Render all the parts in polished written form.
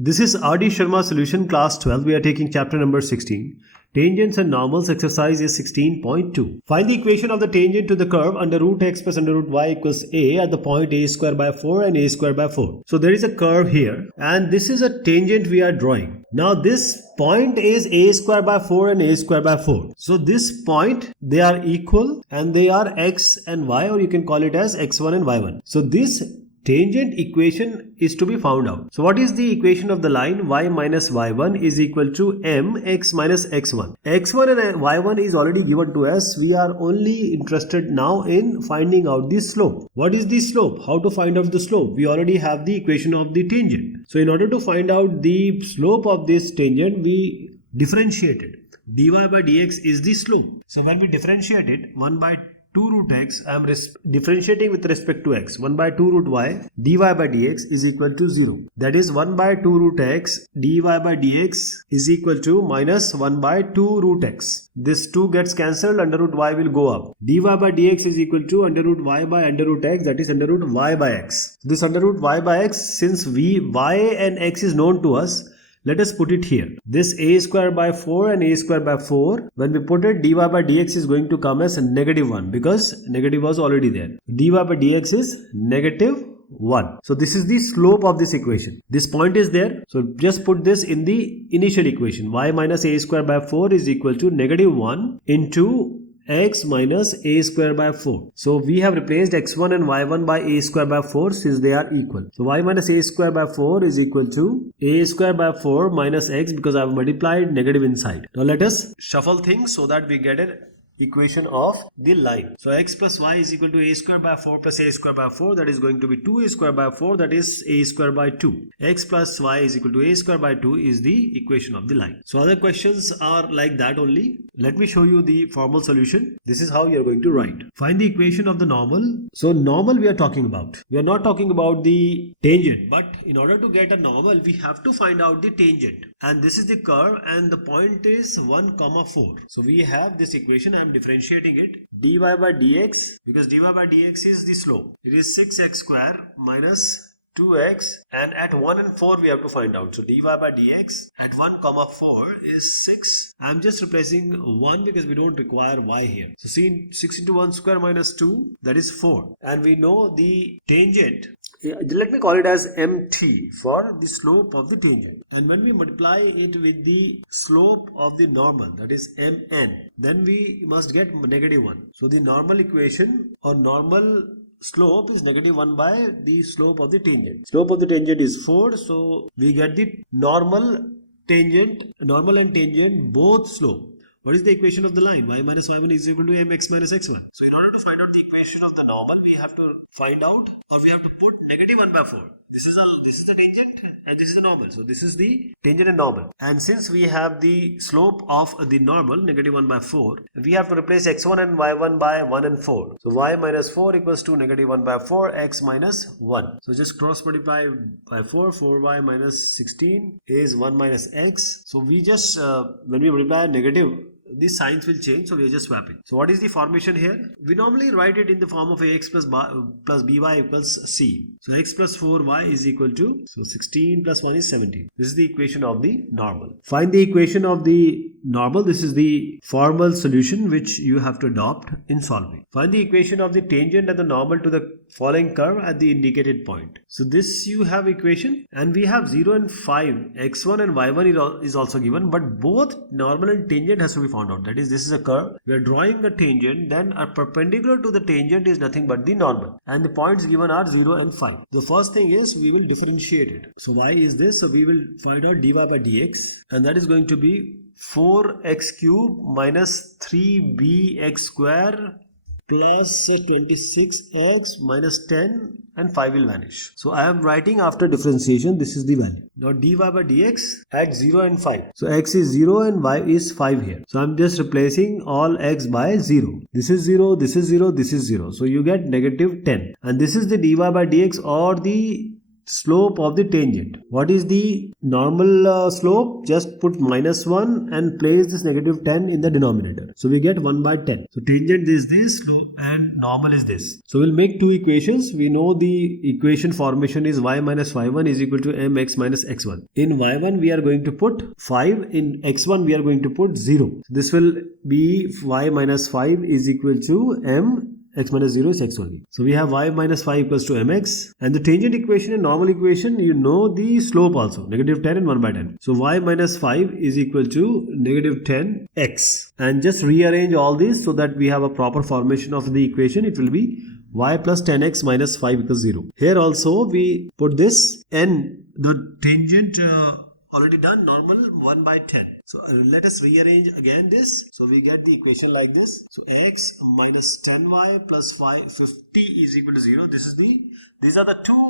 This is RD Sharma Solution Class 12. We are taking chapter number 16. Tangents and normals exercise is 16.2. Find the equation of the tangent to the curve under root x plus under root y equals a at the point a square by 4 and a square by 4. So there is a curve here and this is a tangent we are drawing. Now this point is a square by 4 and a square by 4. So this point, they are equal and they are x and y, or you can call it as x1 and y1. So this tangent equation is to be found out. So what is the equation of the line? Y minus y1 is equal to mx minus x1. x1 and y1 is already given to us. We are only interested now in finding out the slope. What is the slope? How to find out the slope? We already have the equation of the tangent. So in order to find out the slope of this tangent, we differentiate it. dy by dx is the slope. So when we differentiate it, 1 by 2 root x, I am differentiating with respect to x. 1 by 2 root y dy by dx is equal to 0. That is 1 by 2 root x dy by dx is equal to minus 1 by 2 root x. This 2 gets cancelled, under root y will go up. Dy by dx is equal to under root y by under root x, that is under root y by x. This under root y by x, since y and x is known to us, let us put it here. This a square by 4 and a square by 4, when we put it, dy by dx is going to come as a negative 1 because negative was already there. dy by dx is negative 1. So this is the slope of this equation. This point is there. So just put this in the initial equation. Y minus a square by 4 is equal to negative 1 into x minus a square by 4. So we have replaced x1 and y1 by a square by 4 since they are equal. So y minus a square by 4 is equal to a square by 4 minus x, because I have multiplied negative inside. Now let us shuffle things so that we get an equation of the line. So x plus y is equal to a square by 4 plus a square by 4, that is going to be 2a square by 4, that is a square by 2. X plus y is equal to a square by 2 is the equation of the line. So other questions are like that only. Let me show you the formal solution. This is how you are going to write. Find the equation of the normal. So normal we are talking about. We are not talking about the tangent, but in order to get a normal, we have to find out the tangent. And this is the curve and the point is 1, 4. So we have this equation. I am differentiating it. dy by dx, because dy by dx is the slope. It is 6x square minus 2x, and at 1 and 4 we have to find out. So dy by dx at 1, 4 is 6. I am just replacing 1 because we don't require y here. So see, 6 into 1 square minus 2, that is 4. And we know the tangent. Let me call it as mt for the slope of the tangent. And when we multiply it with the slope of the normal, that is mn, then we must get negative 1. So the normal equation or normal slope is negative 1 by the slope of the tangent. Slope of the tangent is 4, so we get the normal and tangent both slope. What is the equation of the line? Y minus y1 is equal to mx minus x1. So in order to find out the equation of the normal, we have to find out, or we have to put negative 1 by 4. This is the tangent and this is the normal. So this is the tangent and normal. And since we have the slope of the normal, negative 1 by 4, we have to replace x1 and y1 by 1 and 4. So y minus 4 equals to negative 1 by 4, x minus 1. So just cross multiply by 4, 4y minus 16 is 1 minus x. So we just, when we multiply negative, these signs will change, so we are just swapping. So what is the formation here? We normally write it in the form of ax plus by equals c. So x plus 4y is equal to, so 16 plus 1 is 17. This is the equation of the normal. Find the equation of the normal. This is the formal solution which you have to adopt in solving. Find the equation of the tangent and the normal to the following curve at the indicated point. So this you have equation, and we have 0 and 5. x1 and y1 is also given, but both normal and tangent has to be found out. That is, this is a curve. We are drawing a tangent, then a perpendicular to the tangent is nothing but the normal. And the points given are 0 and 5. The first thing is we will differentiate it. So why is this? So we will find out dy by dx, and that is going to be 4x cube minus 3bx square plus 26x minus 10, and 5 will vanish. So I am writing after differentiation, this is the value. Now dy by dx at 0 and 5. So x is 0 and y is 5 here. So I am just replacing all x by 0. This is 0, this is 0, this is 0. So you get negative 10. And this is the dy by dx or the slope of the tangent. What is the normal slope? Just put -1 and place this -10 in the denominator. So we get 1 by 10. So tangent is this and normal is this. So we'll make two equations. We know the equation formation is y minus y1 is equal to mx minus x1. In y1 we are going to put 5. In x1 we are going to put 0. This will be y minus 5 is equal to m. X minus 0 is x only. So we have y minus 5 equals to mx, and the tangent equation and normal equation, you know the slope also, -10 and 1 by 10. So y minus 5 is equal to -10x, and just rearrange all this so that we have a proper formation of the equation. It will be y plus 10x minus 5 equals 0. Here also we put this and the tangent already done, normal 1 by 10. So let us rearrange again this. So we get the equation like this. So x minus 10y plus 50 is equal to 0. These are the two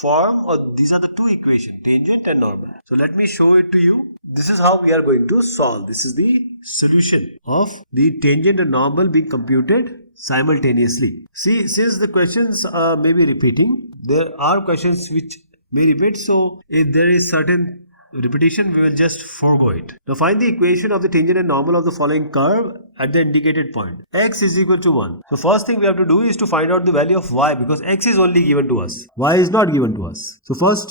form, or these are the two equation, tangent and normal. So let me show it to you. This is how we are going to solve. This is the solution of the tangent and normal being computed simultaneously. See, since the questions may be repeating, there are questions which may repeat. So if there is certain repetition, we will just forego it. Now find the equation of the tangent and normal of the following curve at the indicated point. X is equal to 1. So first thing we have to do is to find out the value of y, because x is only given to us. Y is not given to us. So first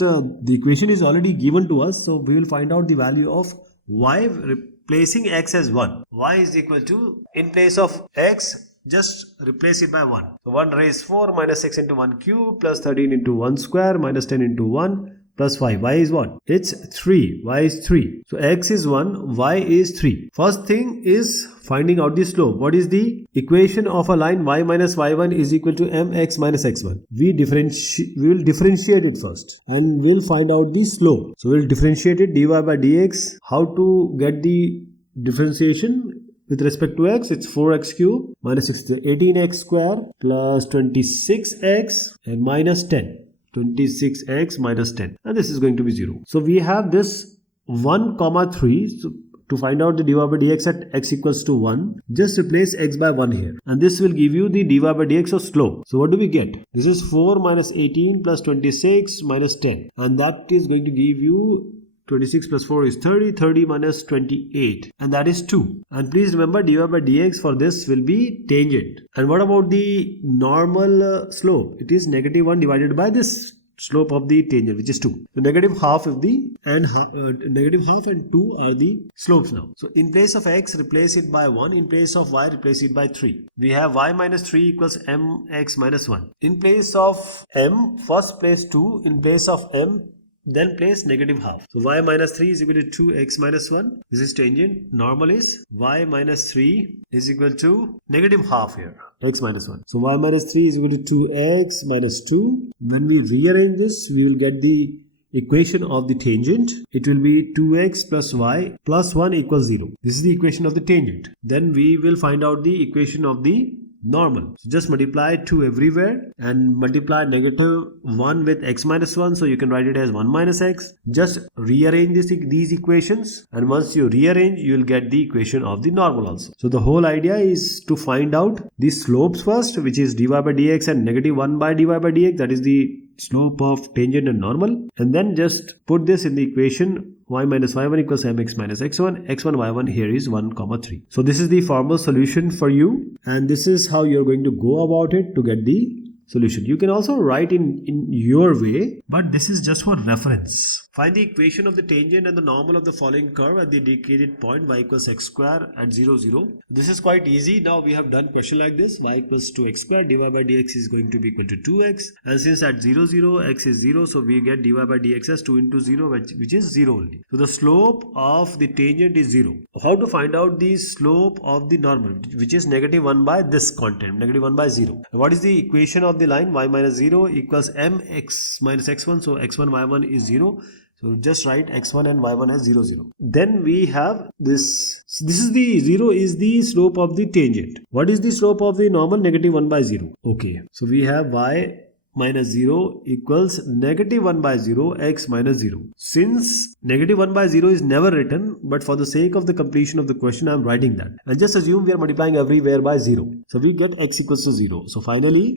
the equation is already given to us. So we will find out the value of y replacing x as 1. Y is equal to, in place of x, just replace it by 1. So 1 raised 4 minus 6 into 1 cube plus 13 into 1 square minus 10 into 1 plus 5. Y is what? It's 3. Y is 3. So x is 1, y is 3. First thing is finding out the slope. What is the equation of a line y minus y1 is equal to mx minus x1? We will differentiate it first and we'll find out the slope. So we'll differentiate it dy by dx. How to get the differentiation? With respect to x, it's 4x cube minus 6, 18x square plus 26x and minus 10. 26x minus 10, and this is going to be 0. So we have this 1 comma 3. So to find out the dy by dx at x equals to 1, just replace x by 1 here, and this will give you the dy by dx of slope. So what do we get? This is 4 minus 18 plus 26 minus 10, and that is going to give you 26 plus 4 is 30, 30 minus 28, and that is 2. And please remember, dy by dx for this will be tangent. And what about the normal slope? It is -1 divided by this slope of the tangent, which is 2. So negative half of the negative half and 2 are the slopes now. So in place of x, replace it by 1. In place of y, replace it by 3. We have y minus 3 equals mx minus 1. In place of m, first place 2. In place of m, then place negative half. So y minus 3 is equal to 2x minus 1. This is tangent. Normal is y minus 3 is equal to negative half here, x minus 1. So y minus 3 is equal to 2x minus 2. When we rearrange this, we will get the equation of the tangent. It will be 2x plus y plus 1 equals 0. This is the equation of the tangent. Then we will find out the equation of the normal. So just multiply 2 everywhere and multiply -1 with x minus 1. So you can write it as 1 minus x. Just rearrange these equations, and once you rearrange, you will get the equation of the normal also. So the whole idea is to find out the slopes first, which is dy by dx, and -1 by dy by dx, that is the slope of tangent and normal, and then just put this in the equation y minus y1 equals mx minus x1, x1 y1 here is 1 comma 3. So this is the formal solution for you, and this is how you're going to go about it to get the solution. You can also write in your way, but this is just for reference. Find the equation of the tangent and the normal of the following curve at the indicated point y equals x square at 0, 0. This is quite easy. Now we have done question like this. Y equals to x square, dy by dx is going to be equal to 2x, and since at 0, 0 x is 0, so we get dy by dx as 2 into 0, which is 0 only. So the slope of the tangent is 0. How to find out the slope of the normal, which is -1 by this content, -1 by 0. And what is the equation of the line? Y minus 0 equals mx minus x1, so x1 y1 is 0. So just write x1 and y1 as 0, 0. Then we have this. This is the 0 is the slope of the tangent. What is the slope of the normal? -1 by 0. Okay. So we have y minus 0 equals -1 by 0 x minus 0. Since -1 by 0 is never written, but for the sake of the completion of the question, I am writing that. And just assume we are multiplying everywhere by 0. So we get x equals to 0. So finally,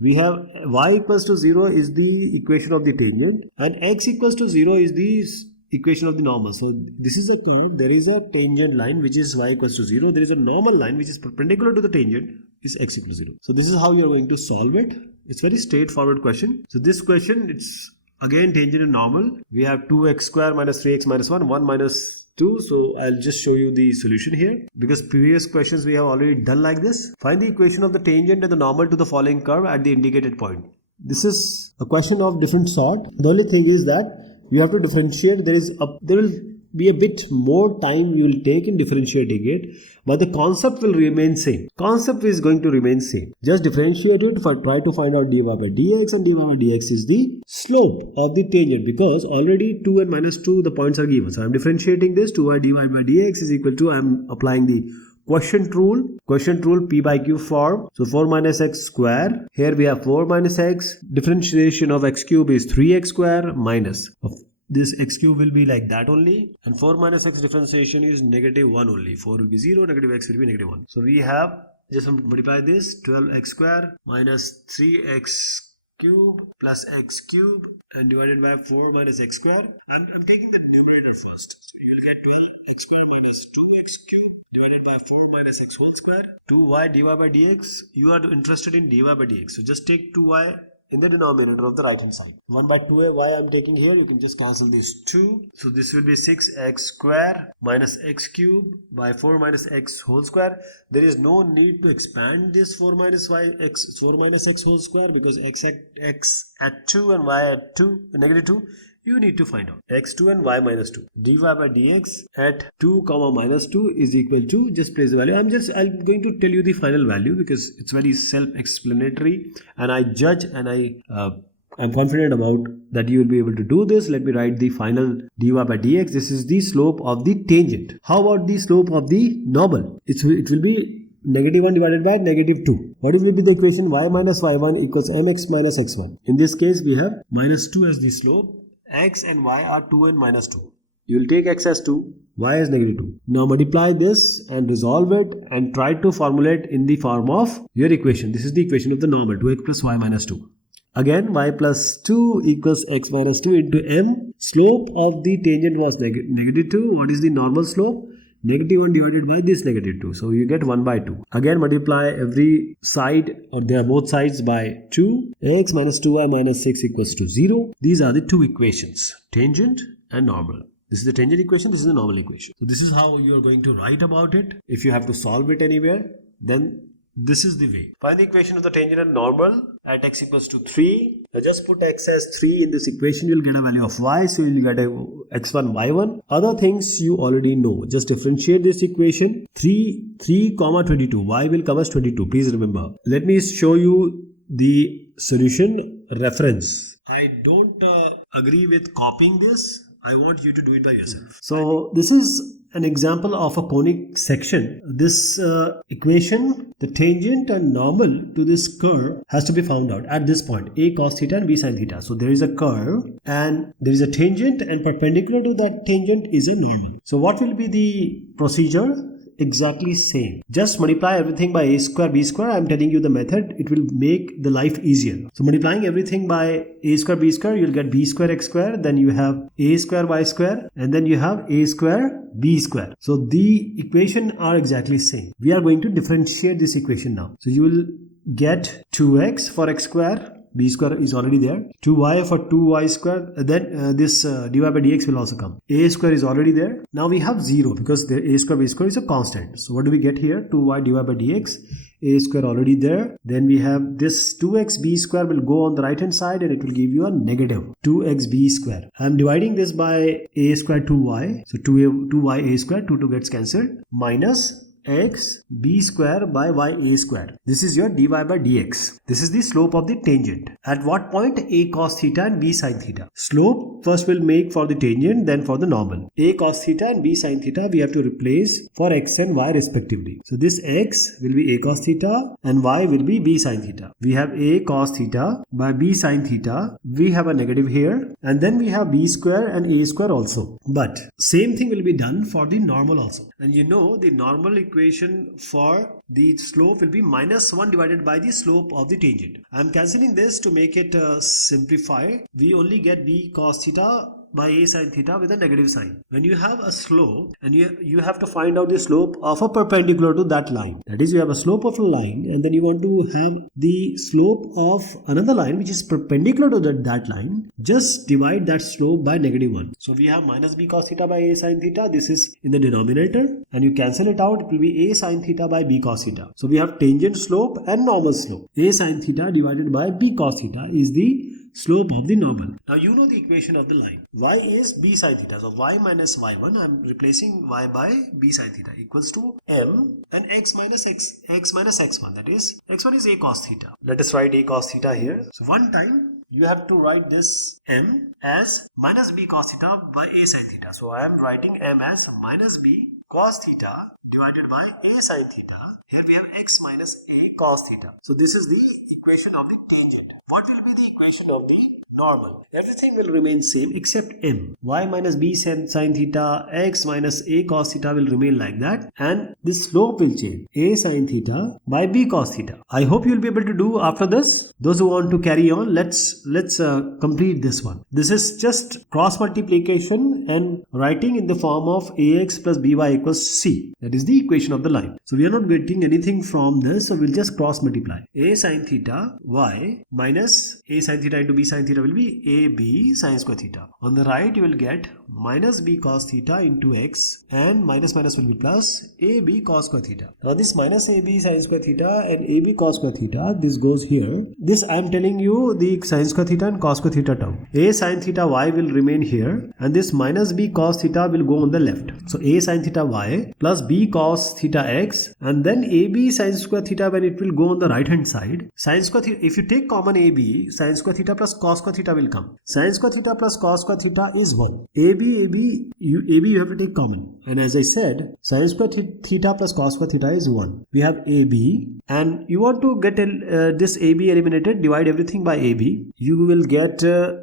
we have y equals to 0 is the equation of the tangent and x equals to 0 is the equation of the normal. So this is a curve, there is a tangent line which is y equals to 0, there is a normal line which is perpendicular to the tangent is x equals to 0. So this is how you are going to solve it. It's very straightforward question. So this question, it's again tangent and normal. We have 2x square minus 3x minus 1, 1 minus 2. So I'll just show you the solution here because previous questions we have already done like this. Find the equation of the tangent and the normal to the following curve at the indicated point. This is a question of different sort. The only thing is that you have to differentiate. There will be a bit more time you will take in differentiating it, but the concept will remain same. Concept is going to remain same. Just differentiate it, try to find out dy by dx, and dy by dx is the slope of the tangent because already 2 and minus 2 the points are given. So I am differentiating this. 2y dy by dx is equal to, I am applying the quotient rule p by q form. So 4 minus x square. Here we have 4 minus x. Differentiation of x cube is 3x square minus this x cube will be like that only, and 4 minus x differentiation is negative 1 only. 4 will be 0, negative x will be negative 1. So we have, just multiply this, 12x square minus 3x cube plus x cube and divided by 4 minus x square. I'm taking the numerator first. So you will get 12x square minus 2x cube divided by 4 minus x whole square. 2y dy by dx, you are interested in dy by dx. So just take 2y in the denominator of the right hand side. 1 by 2y I am taking here, you can just cancel these 2. So this will be 6x square minus x cube by 4 minus x whole square. There is no need to expand this 4 minus x whole square because x at 2 and y at 2, negative 2. You need to find out x2 and y minus 2. dy by dx at 2 comma minus 2 is equal to, just place the value. I'm going to tell you the final value because it's very self-explanatory and I judge and I'm confident about that you will be able to do this. Let me write the final dy by dx. This is the slope of the tangent. How about the slope of the normal? It will be negative 1 divided by negative 2. What will be the equation? Y minus y1 equals mx minus x1. In this case, we have minus 2 as the slope. X and y are 2 and minus 2. You will take x as 2, y as negative 2. Now multiply this and resolve it and try to formulate in the form of your equation. This is the equation of the normal, 2x plus y minus 2. Again, y plus 2 equals x minus 2 into m. Slope of the tangent was negative 2. What is the normal slope? Negative 1 divided by this negative 2. So you get 1 by 2. Again multiply every side, or they are both sides, by 2. X minus 2y minus 6 equals to 0. These are the two equations, tangent and normal. This is the tangent equation, this is the normal equation. So this is how you are going to write about it. If you have to solve it anywhere, then this is the way. Find the equation of the tangent and normal at x equals to 3. Now just put x as 3 in this equation, you will get a value of y. So you will get a x1, y1. Other things you already know. Just differentiate this equation. 3 comma 22. Y will come as 22. Please remember. Let me show you the solution reference. I don't agree with copying this. I want you to do it by yourself. So this is an example of a conic section. This equation, the tangent and normal to this curve has to be found out at this point, a cos theta and b sin theta. So there is a curve and there is a tangent and perpendicular to that tangent is a normal. So what will be the procedure? Exactly same. Just multiply everything by a square b square. I am telling you the method. It will make the life easier. So multiplying everything by a square b square, you'll get b square x square. Then you have a square y square, and then you have a square b square. So the equation are exactly same. We are going to differentiate this equation now. So you will get 2x for x square. B square is already there. 2y for 2y square. Then this dy by dx will also come. A square is already there. Now we have 0 because the a square b square is a constant. So what do we get here? 2y dy by dx. A square already there. Then we have this 2x b square will go on the right hand side and it will give you a negative 2x b square. I am dividing this by a square 2y. So 2y a square, 2 gets cancelled, minus x b square by y a square. This is your dy by dx. This is the slope of the tangent. At what point? A cos theta and b sin theta. Slope first will make for the tangent, then for the normal. A cos theta and b sin theta we have to replace for x and y respectively. So this x will be a cos theta and y will be b sin theta. We have a cos theta by b sin theta. We have a negative here, and then we have b square and a square also. But same thing will be done for the normal also. And you know the normal equation for the slope will be minus 1 divided by the slope of the tangent. I am cancelling this to make it simplify. We only get b cos theta by a sin theta with a negative sign. When you have a slope and you have to find out the slope of a perpendicular to that line. That is, you have a slope of a line and then you want to have the slope of another line which is perpendicular to that line. Just divide that slope by negative 1. So we have minus b cos theta by a sin theta. This is in the denominator and you cancel it out. It will be a sin theta by b cos theta. So we have tangent slope and normal slope. A sin theta divided by b cos theta is the slope of the normal. Now you know the equation of the line. Y is b sin theta. So y minus y1, I am replacing y by b sin theta equals to m and x minus x1. That is, x1 is a cos theta. Let us write a cos theta here. So one time you have to write this m as minus b cos theta by a sin theta. So I am writing m as minus b cos theta divided by a sin theta. Here we have x minus a cos theta. So this is the equation of the tangent. What will be the equation of the normal? Everything will remain same except m. Y minus b sin theta, x minus a cos theta will remain like that, and this slope will change. A sin theta by b cos theta. I hope you will be able to do after this. Those who want to carry on, let's complete this one. This is just cross multiplication and writing in the form of ax plus by equals c. That is the equation of the line. So we are not getting anything from this, so we'll just cross multiply. A sin theta y minus a sin theta into b sin theta will be ab sin square theta. On the right you will get minus b cos theta into x, and minus minus will be plus ab cos square theta. Now this minus ab sin square theta and ab cos square theta, this goes here. This I am telling you the sin square theta and cos square theta term. A sin theta y will remain here and this minus b cos theta will go on the left. So a sin theta y plus b cos theta x, and then ab sin square theta when it will go on the right hand side. Sin square theta, if you take common ab, sin square theta plus cos square theta will come. Sin square theta plus cos square theta is 1. AB you have to take common. And as I said, sin square theta plus cos square theta is 1. We have AB, and you want to get this AB eliminated, divide everything by AB. You will get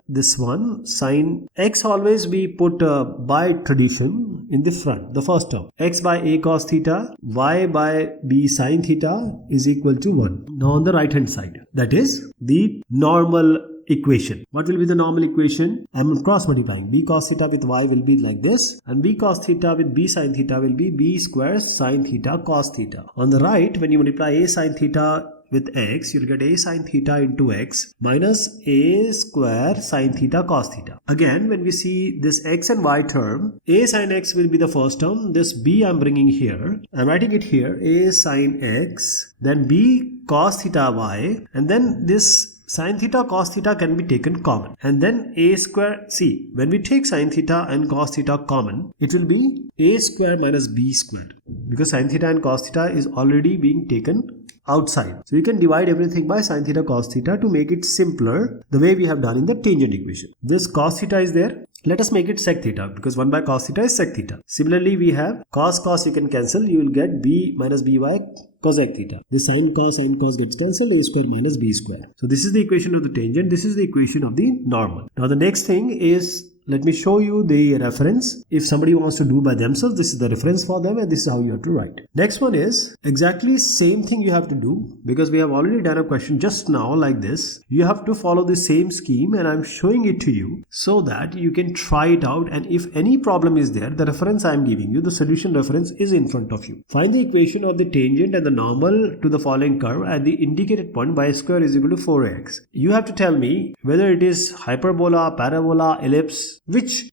this one. Sin x always be put by tradition in the front, the first term. X by a cos theta, y by b sin theta is equal to 1. Now on the right hand side, that is the normal equation. What will be the normal equation? I am cross multiplying. B cos theta with y will be like this, and b cos theta with b sin theta will be b square sin theta cos theta. On the right, when you multiply a sin theta with x, you'll get a sin theta into x minus a square sin theta cos theta. Again, when we see this x and y term, a sin x will be the first term. This b I'm bringing here. I'm writing it here. A sin x, then b cos theta y, and then this sin theta cos theta can be taken common, and then a square. See, when we take sin theta and cos theta common, it will be a square minus b squared, because sin theta and cos theta is already being taken outside. So you can divide everything by sin theta cos theta to make it simpler, the way we have done in the tangent equation. This cos theta is there. Let us make it sec theta, because 1 by cos theta is sec theta. Similarly, we have cos you can cancel. You will get b minus by cosec theta. The sin cos gets cancelled. A square minus b square. So this is the equation of the tangent. This is the equation of the normal. Now the next thing is, let me show you the reference. If somebody wants to do by themselves, this is the reference for them, and this is how you have to write. Next one is exactly same thing you have to do, because we have already done a question just now like this. You have to follow the same scheme, and I'm showing it to you so that you can try it out, and if any problem is there, the reference I'm giving you, the solution reference is in front of you. Find the equation of the tangent and the normal to the following curve at the indicated point. Y square is equal to 4x. You have to tell me whether it is hyperbola, parabola, ellipse, which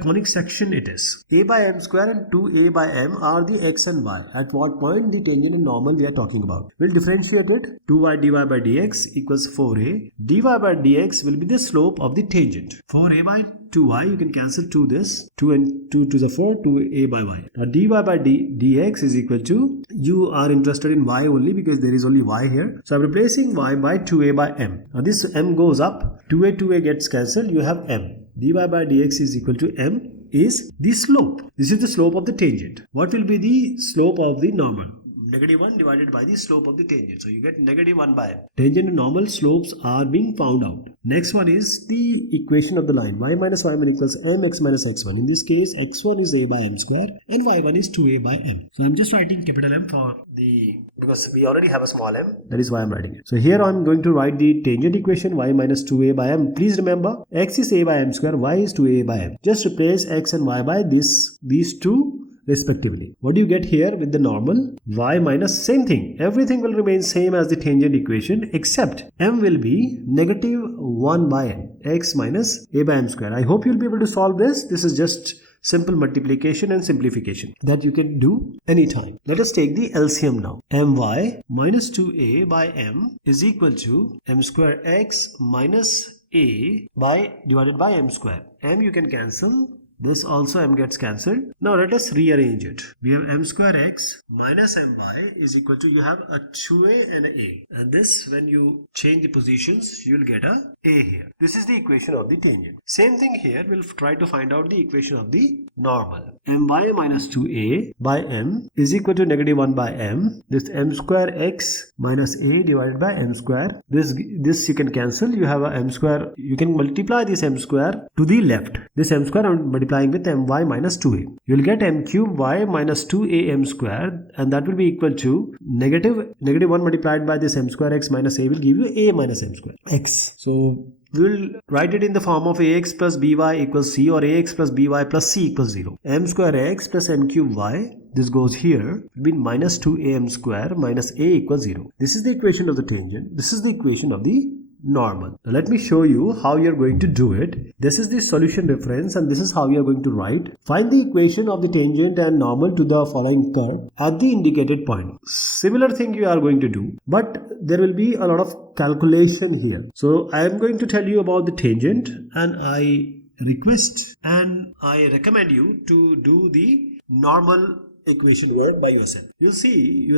conic section it is. A by m square and 2a by m are the x and y. At what point the tangent and normal we are talking about? We'll differentiate it. 2y dy by dx equals 4a. dy by dx will be the slope of the tangent. 4a by 2y, you can cancel 2 this. 2 and 2 to the 4, 2a by y. Now dy by dx is equal to, you are interested in y only because there is only y here. So I'm replacing y by 2a by m. Now this m goes up. 2a gets cancelled. You have m. dy by dx is equal to m is the slope. This is the slope of the tangent. What will be the slope of the normal? negative 1 divided by the slope of the tangent. So you get negative 1 by m. Tangent and normal slopes are being found out. Next one is the equation of the line y minus y1 equals mx minus x1. In this case, x1 is a by m square and y1 is 2a by m. So I'm just writing capital M for because we already have a small m, that is why I'm writing it. So here I'm going to write the tangent equation y minus 2a by m. Please remember, x is a by m square, y is 2a by m. Just replace x and y by these two respectively. What do you get here with the normal? Y minus same thing. Everything will remain same as the tangent equation except m will be negative 1 by m. X minus a by m square. I hope you'll be able to solve this. This is just simple multiplication and simplification that you can do anytime. Let us take the LCM now. My minus 2a by m is equal to m square x minus a by divided by m square. M you can cancel. This also m gets cancelled. Now let us rearrange it. We have m square x minus my is equal to, you have a 2a and a. And this, when you change the positions, you will get a here. This is the equation of the tangent. Same thing here, we'll try to find out the equation of the normal. My minus 2a by m is equal to negative 1 by m. This m square x minus a divided by m square. This you can cancel. You have a m square. You can multiply this m square to the left. This m square I'm multiplying with my minus 2a. You will get m cube y minus 2a m square, and that will be equal to negative 1 multiplied by this m square x minus a will give you a minus m square x. So we will write it in the form of ax plus by equals c, or ax plus by plus c equals 0. M square x plus m cube y, this goes here, will be minus 2am square minus a equals 0. This is the equation of the tangent. This is the equation of the normal. Now let me show you how you are going to do it. This is the solution reference and this is how you are going to write. Find the equation of the tangent and normal to the following curve at the indicated point. Similar thing you are going to do, but there will be a lot of calculation here. So I am going to tell you about the tangent, and I request and I recommend you to do the normal equation work by yourself. You'll see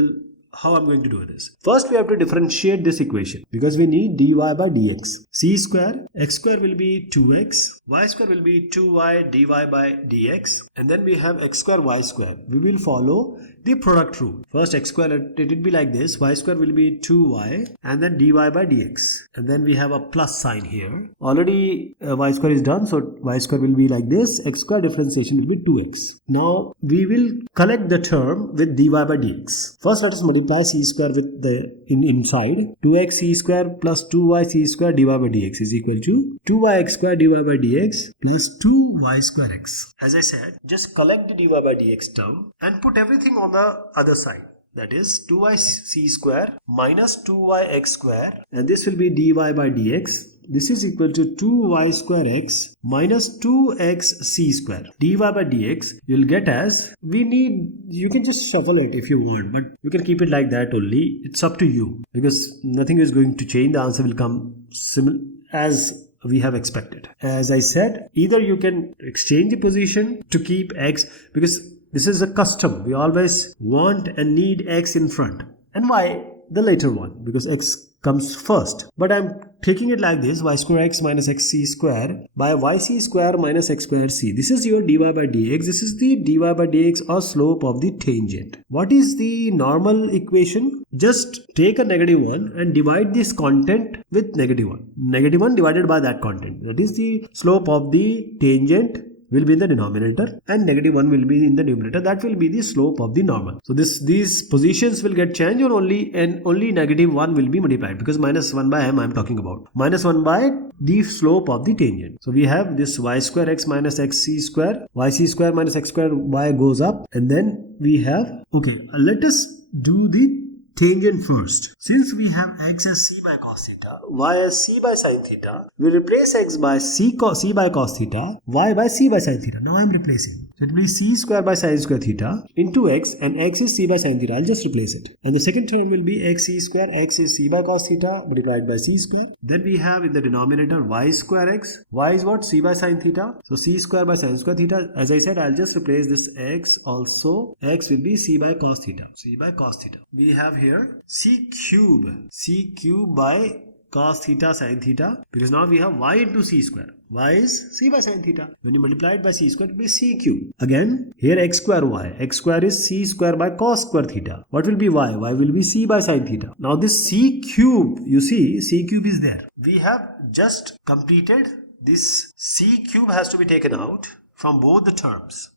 how I'm going to do this. First we have to differentiate this equation because we need dy by dx. C square, x square will be 2x, y square will be 2y dy by dx, and then we have x square y square. We will follow the product rule. First x square, it will be like this, y square will be 2y and then dy by dx, and then we have a plus sign here. Already y square is done, so y square will be like this, x square differentiation will be 2x. Now we will collect the term with dy by dx. First let us multiply c square with the inside. 2x c square plus 2y c square dy by dx is equal to 2yx square dy by dx plus 2y square x. As I said, just collect the dy by dx term and put everything on the other side. That is 2y c square minus 2yx square, and this will be dy by dx. This is equal to 2y square x minus 2x c square. dy by dx you will get as, you can just shuffle it if you want, but you can keep it like that only. It's up to you because nothing is going to change. The answer will come similar as we have expected. As I said, either you can exchange the position to keep x, because this is a custom. We always want and need x in front and y the later one, because x comes first. But I'm taking it like this, y square x minus xc square by yc square minus x square c. This is your dy by dx. This is the dy by dx or slope of the tangent. What is the normal equation? Just take a negative 1 and divide this content with negative 1. Negative 1 divided by that content. That is the slope of the tangent will be in the denominator and negative 1 will be in the numerator. That will be the slope of the normal. So these positions will get changed, or only negative 1 will be multiplied, because minus 1 by m I am talking about. Minus 1 by the slope of the tangent. So we have this y square x minus xc square, yc square minus x square y goes up, and then we have, let us do the tangent first. Since we have x as c by cos theta, y as c by sin theta, we replace x by c by cos theta, y by c by sin theta. Now I am replacing. So it will be c square by sin square theta into x, and x is c by sin theta. I'll just replace it. And the second term will be x c square, x is c by cos theta multiplied by c square. Then we have in the denominator y square x. Y is what? C by sin theta. So c square by sin square theta. As I said, I'll just replace this x also. X will be c by cos theta. C by cos theta. We have here c cube by cos theta sin theta, because now we have y into c square. Y is c by sin theta. When you multiply it by c square, it will be c cube. Again, here x square y. X square is c square by cos square theta. What will be y? Y will be c by sin theta. Now this c cube, you see, c cube is there. We have just completed this. C cube has to be taken out from both the terms.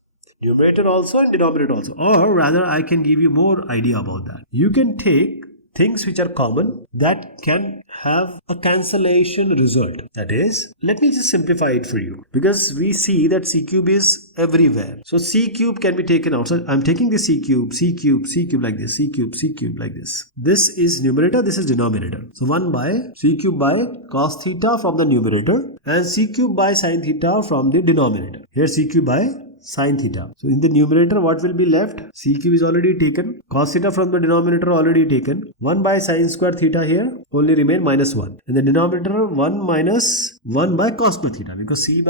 Numerator also and denominator also. Or rather, I can give you more idea about that. You can take things which are common that can have a cancellation result. That is, let me just simplify it for you, because we see that c cube is everywhere. So c cube can be taken out. So I'm taking the c cube like this, c cube like this. This is numerator, this is denominator. So 1 by c cube by cos theta from the numerator and c cube by sin theta from the denominator. Here c cube by sin theta. So in the numerator, what will be left? C cube is already taken. Cos theta from the denominator already taken. 1 by sin square theta here only remain minus 1. In the denominator, 1 minus 1 by cos square theta, because c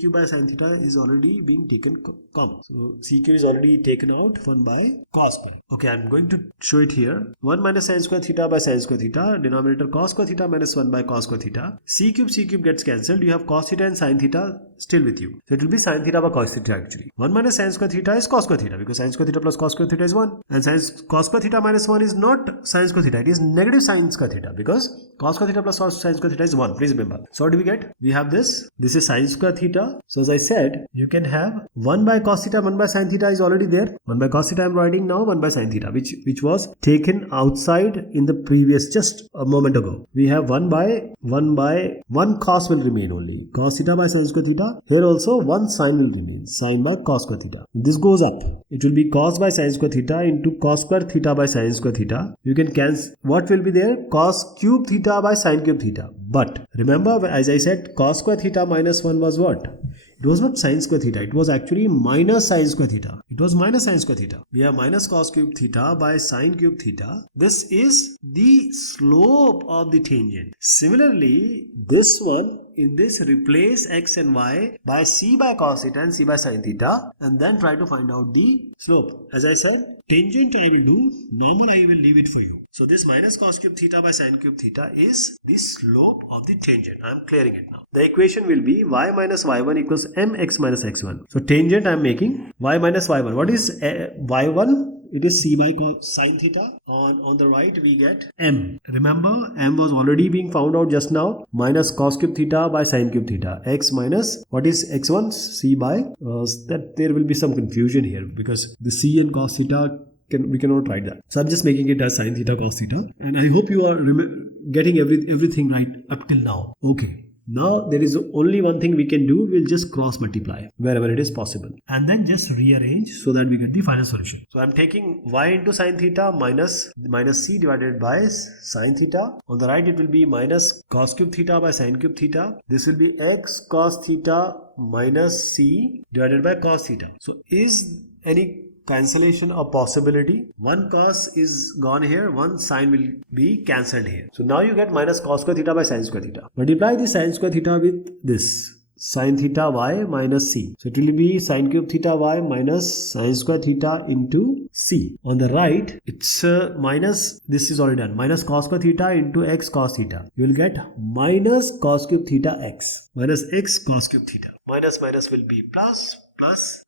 cube by sin theta is already being taken common. So c cube is already taken out. 1 by cos square. Okay, I'm going to show it here. 1 minus sin square theta by sin square theta. Denominator cos square theta minus 1 by cos square theta. C cube gets cancelled. You have cos theta and sin theta still with you. So it will be sin theta by cos theta actually. 1 minus sin square theta is cos square theta, because sin square theta plus cos square theta is 1. And cos square theta minus 1 is not sin square theta. It is negative sin square theta, because cos square theta plus sin square theta is 1. Please remember. So what do we get? We have this. This is sin square theta. So as I said, you can have 1 by cos theta, 1 by sin theta is already there. 1 by cos theta I am writing now, 1 by sin theta, which was taken outside in the previous, just a moment ago. We have 1 cos will remain only. Cos theta by sin square theta. Here also 1 sin will remain. Sin by cos square theta. This goes up. It will be cos by sin square theta into cos square theta by sin square theta. You can cancel. What will be there? Cos cube theta by sin cube theta. But remember, as I said, cos square theta minus 1 was what? It was not sin square theta. It was actually minus sin square theta. It was minus sin square theta. We have minus cos cube theta by sin cube theta. This is the slope of the tangent. Similarly, this one, in this, replace x and y by c by cos theta and c by sin theta, and then try to find out the slope. As I said, tangent I will do, normal I will leave it for you. So this minus cos cube theta by sin cube theta is the slope of the tangent. I am clearing it now. The equation will be y minus y1 equals mx minus x1. So tangent I am making y minus y1. What is y1? It is c by sin theta. On the right we get m. Remember, m was already being found out just now. Minus cos cube theta by sin cube theta. X minus, what is x1? C by, that there will be some confusion here, because the c and cos theta, we cannot write that. So I'm just making it as sin theta cos theta. And I hope you are getting everything right up till now. Okay. Now there is only one thing we can do. We'll just cross multiply wherever it is possible, and then just rearrange so that we get the final solution. So I'm taking y into sin theta minus c divided by sin theta. On the right it will be minus cos cube theta by sin cube theta. This will be x cos theta minus c divided by cos theta. So is any cancellation a possibility? One cos is gone here, one sin will be cancelled here. So now you get minus cos square theta by sin square theta. Multiply the sin square theta with this sin theta y minus c. So it will be sin cube theta y minus sin square theta into c. On the right, it's minus, this is already done, minus cos square theta into x cos theta. You will get minus cos cube theta x minus x cos cube theta. Minus will be plus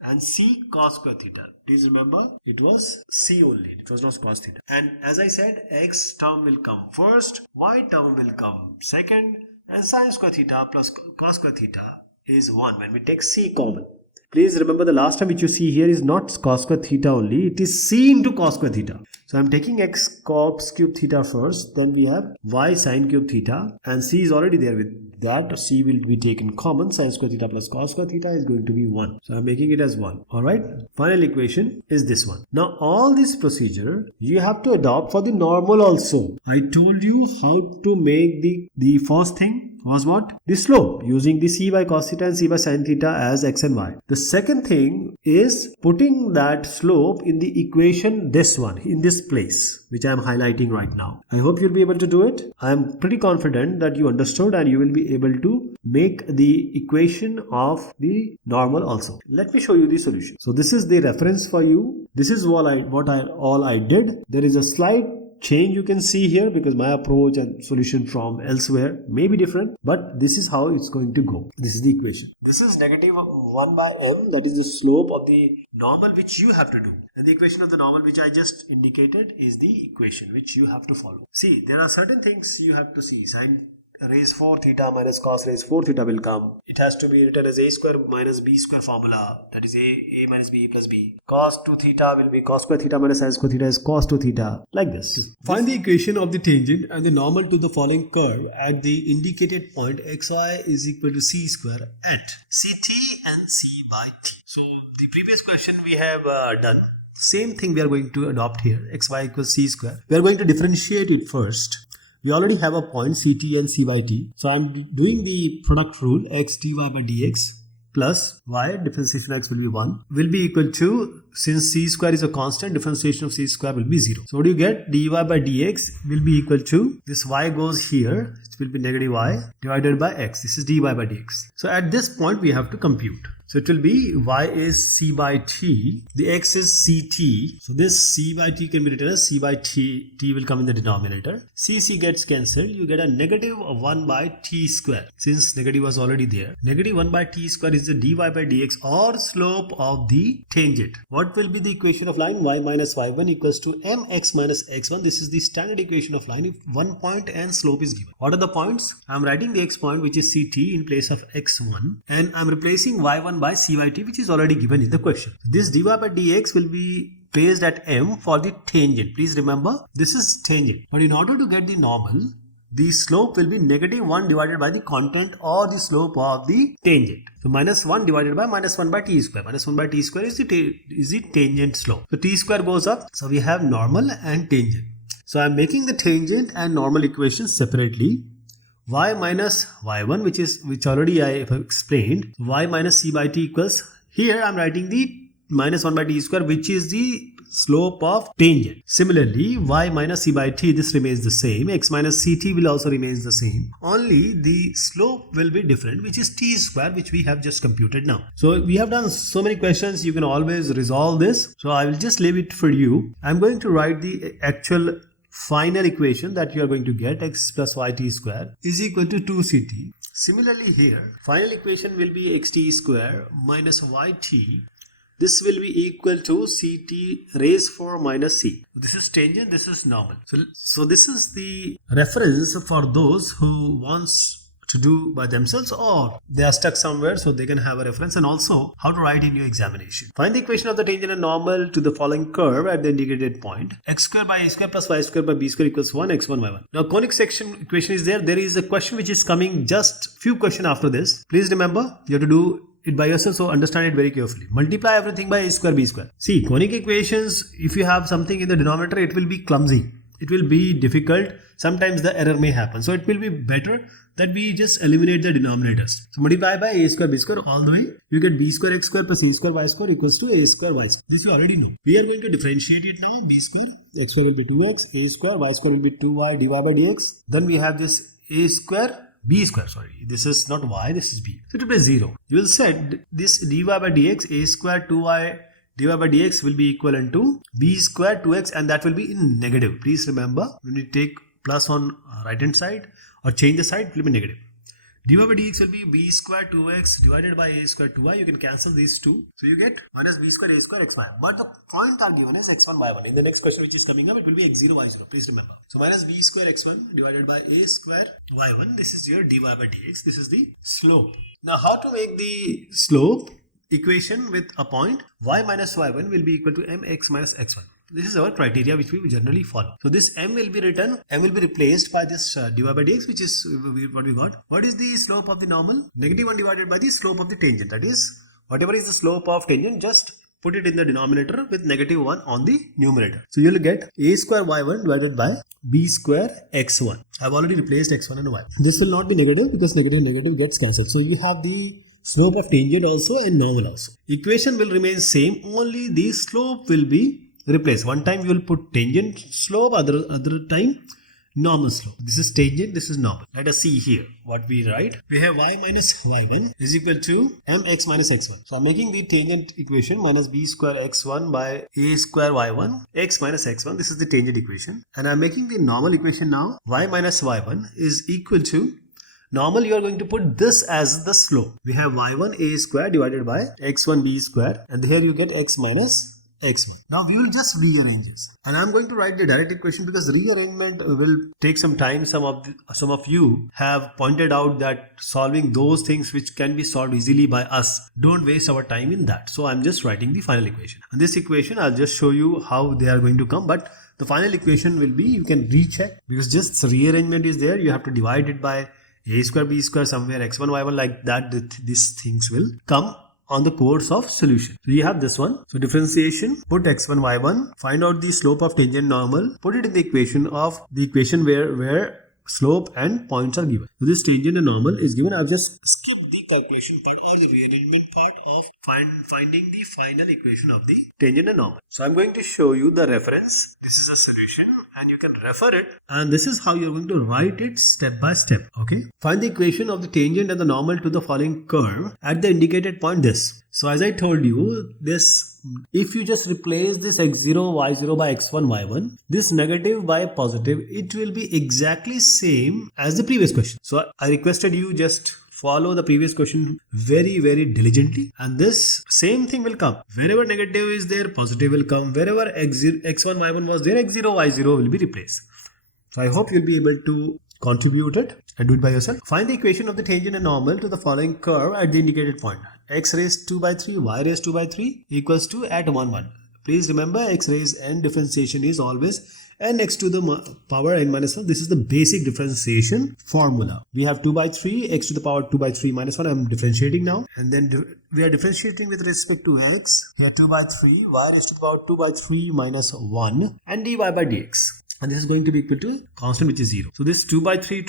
and c cos square theta. Please remember, it was c only, it was not cos theta. And as I said, x term will come first, y term will come second, and sin square theta plus cos square theta is 1 when we take c common. Please remember, the last term which you see here is not cos square theta only, it is c into cos square theta. So I am taking x cos cube theta first, then we have y sin cube theta, and c is already there with that. C will be taken common. Sin square theta plus cos square theta is going to be 1. So I am making it as 1. Alright. Final equation is this one. Now all this procedure you have to adopt for the normal also. I told you how to make the first thing was what? The slope, using the c by cos theta and c by sin theta as x and y. The second thing is putting that slope in the equation, this one, in this place, which I am highlighting right now. I hope you'll be able to do it. I am pretty confident that you understood and you will be able to make the equation of the normal also. Let me show you the solution. So this is the reference for you. This is all I did. There is a slight change you can see here, because my approach and solution from elsewhere may be different, but this is how it's going to go. This is the equation. This is negative 1 by m, that is the slope of the normal which you have to do. And the equation of the normal which I just indicated is the equation which you have to follow. See, there are certain things you have to see. Sine raise 4 theta minus cos raise 4 theta will come. It has to be written as a square minus b square formula, that is a minus b plus b. Cos 2 theta will be cos square theta minus sin square theta is cos 2 theta, like this. Find the equation of the tangent and the normal to the following curve at the indicated point xy is equal to c square at ct and c by t. So the previous question we have done. Same thing we are going to adopt here, xy equals c square. We are going to differentiate it first. We already have a point ct and c by t. So I am doing the product rule, x dy by dx plus y, differentiation x will be 1, will be equal to, since c square is a constant, differentiation of c square will be 0. So what do you get? Dy by dx will be equal to, this y goes here, it will be negative y divided by x. This is dy by dx. So at this point we have to compute. So it will be y is c by t, the x is ct. So this c by t can be written as c by t, t will come in the denominator. C gets cancelled, you get a negative 1 by t square. Since negative was already there, negative 1 by t square is the dy by dx or slope of the tangent. What will be the equation of line? Y minus y1 equals to mx minus x1. This is the standard equation of line if one point and slope is given. What are the points? I am writing the x point which is ct in place of x1 and I am replacing y1 by c by t which is already given in the question. This dy by dx will be placed at m for the tangent. Please remember, this is tangent. But in order to get the normal, the slope will be negative 1 divided by the content or the slope of the tangent. So minus 1 divided by minus 1 by t square. Minus 1 by t square is the tangent slope. So t square goes up. So we have normal and tangent. So I am making the tangent and normal equations separately. Y minus y1 which already I have explained. Y minus c by t equals, here I am writing the minus 1 by t square which is the slope of tangent. Similarly, y minus c by t, this remains the same. X minus ct will also remains the same. Only the slope will be different, which is t square, which we have just computed now. So we have done so many questions, you can always resolve this. So I will just leave it for you. I am going to write the actual final equation that you are going to get, x plus yt square is equal to 2ct. Similarly here, final equation will be xt square minus yt. This will be equal to ct raised 4 minus c. This is tangent, this is normal. So this is the reference for those who wants to do by themselves or they are stuck somewhere, so they can have a reference, and also how to write in your examination. Find the equation of the tangent and normal to the following curve at the indicated point. X square by a square plus y square by b square equals 1, x1 y1. Now conic section equation is there. There is a question which is coming just few questions after this. Please remember, you have to do it by yourself, so understand it very carefully. Multiply everything by a square b square. See, conic equations, if you have something in the denominator, it will be clumsy. It will be difficult. Sometimes the error may happen. So it will be better that we just eliminate the denominators. So multiply by a square b square all the way. You get b square x square plus a square y square equals to a square y square. This you already know. We are going to differentiate it now. B square, x square will be 2x, a square, y square will be 2y dy by dx. Then we have this a square, b square, sorry. This is not y, this is b. So to place 0. You will set this dy by dx, a square 2y dy by dx will be equivalent to b square 2x, and that will be in negative. Please remember, when you take plus on right hand side or change the side, it will be negative. dy by dx will be b square 2x divided by a square 2y. You can cancel these two. So you get minus b square a square xy. But the point are given as x1 y1. In the next question which is coming up, it will be x0 y0. Please remember. So minus b square x1 divided by a square y1. This is your dy by dx. This is the slope. Now how to make the slope equation with a point? Y minus y1 will be equal to mx minus x1. This is our criteria which we generally follow. So this m will be written, m will be replaced by this dy by dx, which is what we got. What is the slope of the normal? Negative 1 divided by the slope of the tangent. That is, whatever is the slope of tangent, just put it in the denominator with negative 1 on the numerator. So you will get a square y1 divided by b square x1. I have already replaced x1 and y. This will not be negative because negative gets cancelled. So you have the slope of tangent also and normal also. Equation will remain same, only the slope will be replace. One time you will put tangent slope, other time normal slope. This is tangent, this is normal. Let us see here what we write. We have y minus y1 is equal to mx minus x1. So I'm making the tangent equation minus b square x1 by a square y1 x minus x1. This is the tangent equation. And I'm making the normal equation now. Y minus y1 is equal to normal. You are going to put this as the slope. We have y1 a square divided by x1 b square, and here you get x minus x1. Now we will just rearrange this, and I'm going to write the direct equation because rearrangement will take some time. Some of you have pointed out that solving those things which can be solved easily by us, don't waste our time in that. So I'm just writing the final equation, and this equation I'll just show you how they are going to come, but the final equation will be, you can recheck because just rearrangement is there. You have to divide it by a square b square somewhere x1 y1 like that. These things will come on the course of solution. So you have this one. So differentiation, put x1 y1, find out the slope of tangent normal, put it in the equation where slope and points are given. So this tangent and normal is given. I've just skipped the calculation part or the rearrangement part of finding the final equation of the tangent and normal. So I'm going to show you the reference. This is a solution and you can refer it, and this is how you're going to write it step by step. Okay. Find the equation of the tangent and the normal to the following curve at the indicated point this. So as I told you, this, if you just replace this x0 y0 by x1 y1, this negative by positive, it will be exactly same as the previous question. So I requested you just follow the previous question very diligently, and this same thing will come. Wherever negative is there, positive will come. Wherever x1 y1 was there, x0 y0 will be replaced. So I hope you'll be able to contribute it and do it by yourself. Find the equation of the tangent and normal to the following curve at the indicated point. X raised 2 by 3, y raised 2 by 3 equals to at 1 1. Please remember, x raised n differentiation is always n x to the power n minus 1. This is the basic differentiation formula. We have 2 by 3, x to the power 2 by 3 minus 1. I am differentiating now, and then we are differentiating with respect to x. Here 2 by 3, y raised to the power 2 by 3 minus 1, and dy by dx. And this is going to be equal to constant, which is 0. So this 2 by 3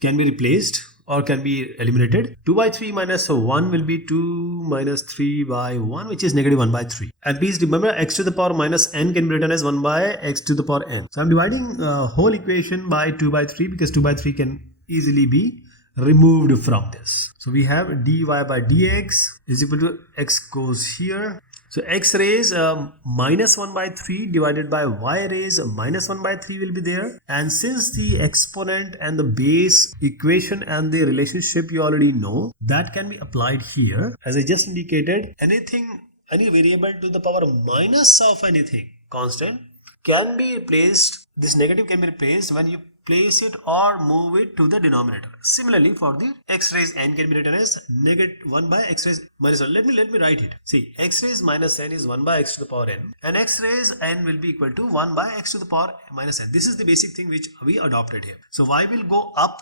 can be replaced or can be eliminated. 2 by 3 minus 1 will be 2 minus 3 by 1, which is negative 1 by 3. And please remember, x to the power minus n can be written as 1 by x to the power n. So I'm dividing whole equation by 2 by 3 because 2 by 3 can easily be removed from this. So we have dy by dx is equal to x goes here. So x raised minus 1 by 3 divided by y raised minus 1 by 3 will be there. And since the exponent and the base equation and the relationship you already know, that can be applied here. As I just indicated, any variable to the power minus of anything constant can be replaced. This negative can be replaced when you place it or move it to the denominator. Similarly, for the x raised n can be written as negative 1 by x raised minus 1. Let me write it. See, x raised minus n is 1 by x to the power n, and x raised n will be equal to 1 by x to the power minus n. This is the basic thing which we adopted here. So y will go up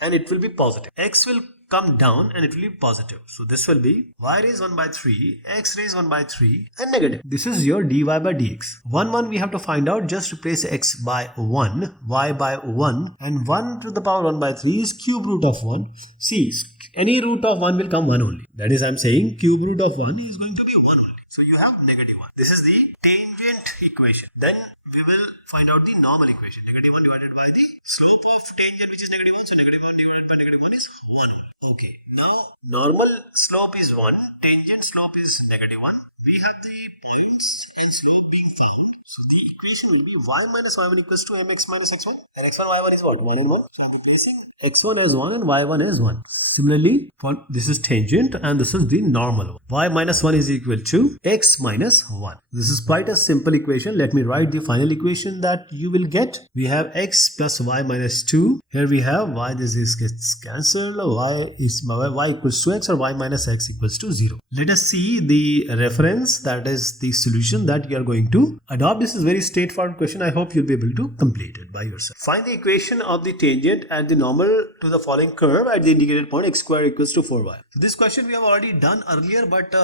and it will be positive. X will come down and it will be positive. So this will be y raised 1 by 3, x raised 1 by 3 and negative. This is your dy by dx. 1 we have to find out. Just replace x by 1, y by 1, and 1 to the power 1 by 3 is cube root of 1. See, any root of 1 will come 1 only. That is, I am saying cube root of 1 is going to be 1 only. So you have negative 1. This is the tangent equation. Then we will find out the normal equation. Negative 1 divided by the slope of tangent, which is negative 1. So negative 1 divided by negative 1 is 1. Okay. Now normal slope is 1. Tangent slope is negative 1. We have the points and slope being found. So the equation will be y minus y1 equals to mx minus x1. And x1 y1 is what? 1 and 1. So I am replacing x1 as 1 and y1 as 1. Similarly, for this is tangent and this is the normal one. Y minus 1 is equal to x minus 1. This is quite a simple equation. Let me write the final equation that you will get. We have x plus y minus 2. Here we have y, this is gets cancelled. Y equals to x, or y minus x equals to 0. Let us see the reference, that is the solution that you are going to adopt. This is very straightforward question. I hope you'll be able to complete it by yourself. Find the equation of the tangent and the normal to the following curve at the indicated point x square equals to 4y. So this question we have already done earlier, but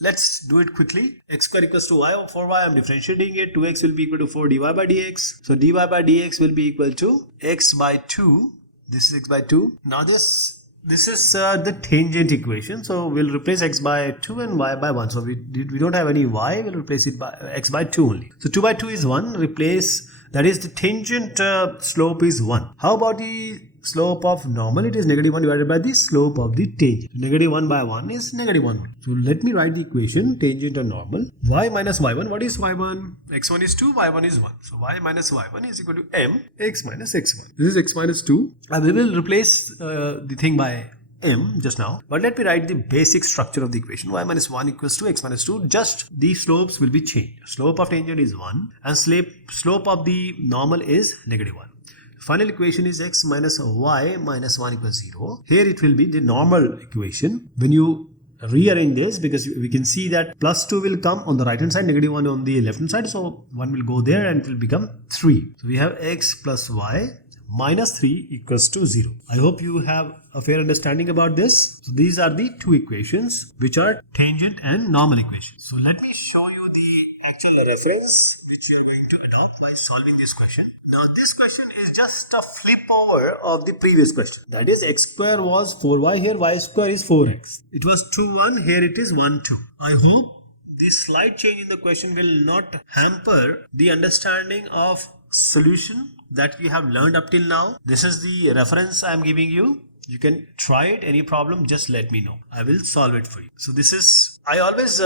let's do it quickly. X square equals to y over 4y. I'm differentiating it. 2x will be equal to 4 dy by dx. So dy by dx will be equal to x by 2. This is x by 2. Now this This is the tangent equation. So we'll replace x by 2 and y by 1. So we don't have any y. We'll replace it by x by 2 only. So 2 by 2 is 1. Replace, that is the tangent slope is 1. How about the slope of normal? It is negative 1 divided by the slope of the tangent. Negative 1 by 1 is negative 1. So let me write the equation tangent and normal. Y minus y1. What is y1? x1 is 2, y1 is 1. So y minus y1 is equal to m x minus x1. This is x minus 2. And we will replace the thing by m just now. But let me write the basic structure of the equation. Y minus 1 equals to x minus 2. Just the slopes will be changed. Slope of tangent is 1 and slope of the normal is negative 1. Final equation is x minus y minus 1 equals 0. Here it will be the normal equation. When you rearrange this, because we can see that plus 2 will come on the right hand side, negative 1 on the left hand side. So 1 will go there and it will become 3. So we have x plus y minus 3 equals to 0. I hope you have a fair understanding about this. So these are the two equations which are tangent and normal equations. So let me show you the actual reference which you are going to adopt while solving this question. Now this question is just a flip over of the previous question. That is, x square was 4y, here y square is 4x. It was 2 1, here it is 1 2. I hope this slight change in the question will not hamper the understanding of solution that we have learned up till now. This is the reference I am giving you. You can try it. Any problem, just let me know. I will solve it for you. So this is, I always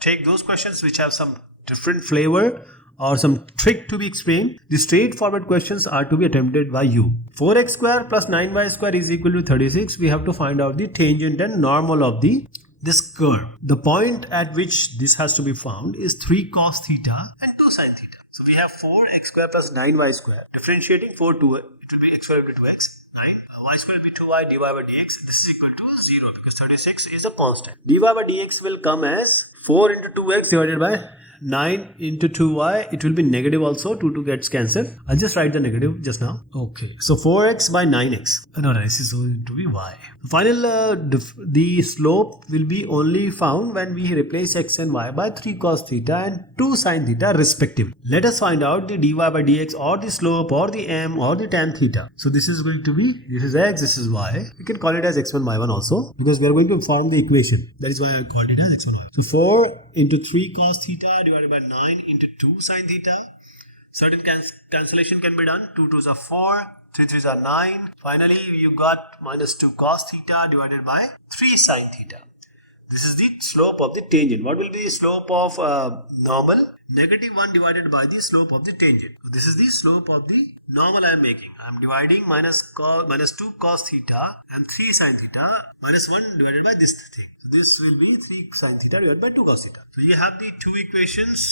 take those questions which have some different flavor or some trick to be explained. The straightforward questions are to be attempted by you. 4x square plus 9y square is equal to 36. We have to find out the tangent and normal of this curve. The point at which this has to be found is 3 cos theta and 2 sin theta. So we have 4x square plus 9y square. Differentiating 4 to it will be x square will be 2x. 9 y square will be 2y dy by dx. This is equal to 0 because 36 is a constant. Dy by dx will come as 4 into 2x divided by 9 into 2y. It will be negative also. 2 gets cancelled. I'll just write the negative just now. Okay. So 4x by 9x. No, this is going to be y. Final, the slope will be only found when we replace x and y by 3 cos theta and 2 sin theta respectively. Let us find out the dy by dx or the slope or the m or the tan theta. So this is going to be, this is x, this is y. We can call it as x1 y1 also because we are going to form the equation. That is why I called it as x1 y1. So 4 into 3 cos theta divided by 9 into 2 sin theta. Certain cancellation can be done. 2 2s are 4, 3 3s are 9. Finally, you got minus 2 cos theta divided by 3 sin theta. This is the slope of the tangent. What will be the slope of normal? Negative 1 divided by the slope of the tangent. So this is the slope of the normal I am making. I am dividing minus 2 cos theta and 3 sin theta minus 1 divided by this thing. So this will be 3 sin theta divided by 2 cos theta. So you have the two equations,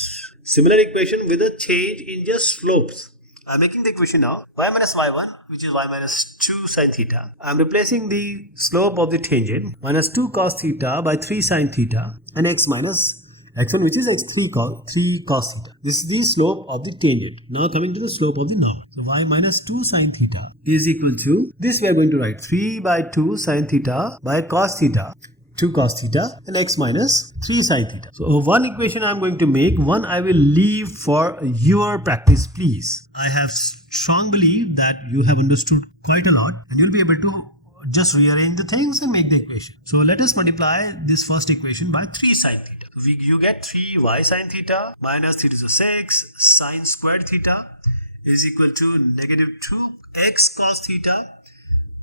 similar equation with a change in just slopes. I am making the equation now. Y minus y1, which is y minus 2 sin theta. I am replacing the slope of the tangent minus 2 cos theta by 3 sin theta and x minus x1, which is x3 cos theta. This is the slope of the tangent. Now coming to the slope of the normal. So y minus 2 sin theta is equal to, this we are going to write 3 by 2 sin theta by cos theta, 2 cos theta and x minus 3 sin theta. So one equation I am going to make, one I will leave for your practice please. I have strong belief that you have understood quite a lot and you'll be able to just rearrange the things and make the equation. So let us multiply this first equation by 3 sin theta. So you get 3y sin theta minus theta is 6 sin squared theta is equal to negative 2x cos theta.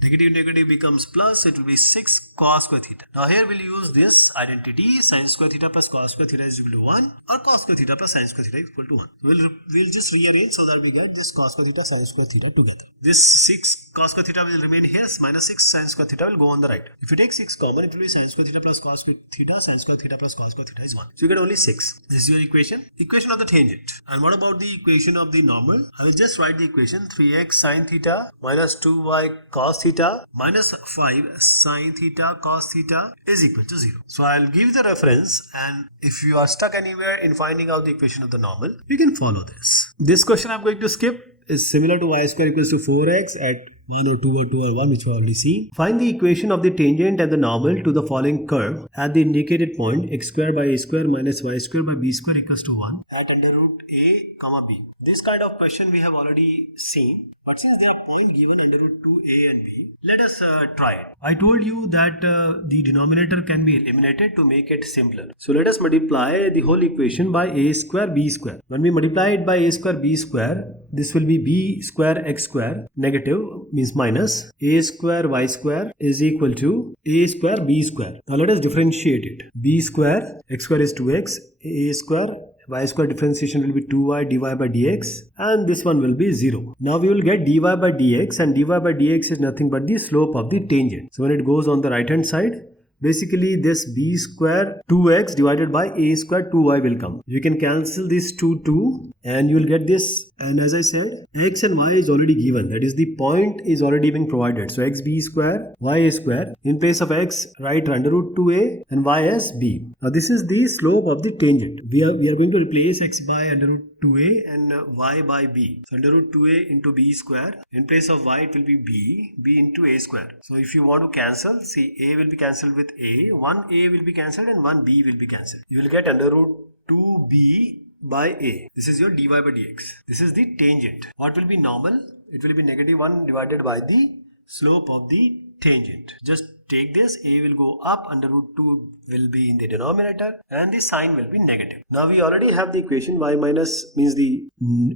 Negative becomes plus, it will be 6 cos square theta. Now here we'll use this identity, sin square theta plus cos square theta is equal to 1 or cos square theta plus sin square theta is equal to 1. So we'll just rearrange so that we get this cos square theta, sin square theta together. This 6 cos square theta will remain here, minus 6 sin square theta will go on the right. If you take 6 common, it will be sin square theta plus cos square theta, sin square theta plus cos square theta is 1. So you get only 6. This is your equation. Equation of the tangent. And what about the equation of the normal? I will just write the equation 3x sin theta minus 2y cos theta minus 5 sin theta cos theta is equal to 0. So I'll give the reference, and if you are stuck anywhere in finding out the equation of the normal, you can follow this. This question I'm going to skip is similar to y square equals to 4x at 1 or 2 or 2 or 1, which we already seen. Find the equation of the tangent and the normal to the following curve at the indicated point x square by a square minus y square by b square equals to 1 at under root a comma b. This kind of question we have already seen. But since there are point given under root 2a and b, let us try it. I told you that the denominator can be eliminated to make it simpler. So let us multiply the whole equation by a square b square. When we multiply it by a square b square, this will be b square x square, negative means minus, a square y square is equal to a square b square. Now let us differentiate it. B square, x square is 2x, a square y square differentiation will be 2y dy by dx, and this one will be 0. Now we will get dy by dx, and dy by dx is nothing but the slope of the tangent. So when it goes on the right hand side, basically this b square 2x divided by a square 2y will come. You can cancel this 2 and you will get this, and as I said, x and y is already given, that is the point is already being provided. So x b square y a square, in place of x write under root 2a and y as b. Now this is the slope of the tangent. We are going to replace x by under root 2a and y by b. So under root 2a into b square, in place of y it will be b into a square. So if you want to cancel, see, a will be cancelled with a, one a will be cancelled and one b will be cancelled. You will get under root 2b by a. This is your dy by dx. This is the tangent. What will be normal? It will be negative 1 divided by the slope of the tangent. Just take this, a will go up, under root 2 will be in the denominator, and the sign will be negative. Now we already have the equation y minus means the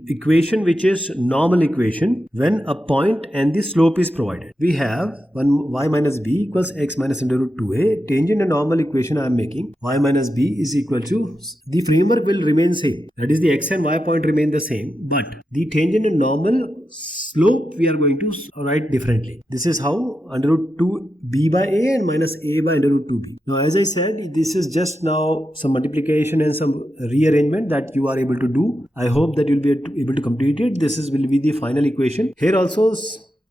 equation which is normal equation when a point and the slope is provided. We have y minus b equals x minus under root 2a. Tangent and normal equation I am making. Y minus b is equal to, the framework will remain same. That is the x and y point remain the same, but the tangent and normal slope we are going to write differently. This is how under root 2b by a and minus a by under root 2b. Now as I said, this is just now some multiplication and some rearrangement that you are able to do. I hope that you will be able to complete it. This will be the final equation. Here also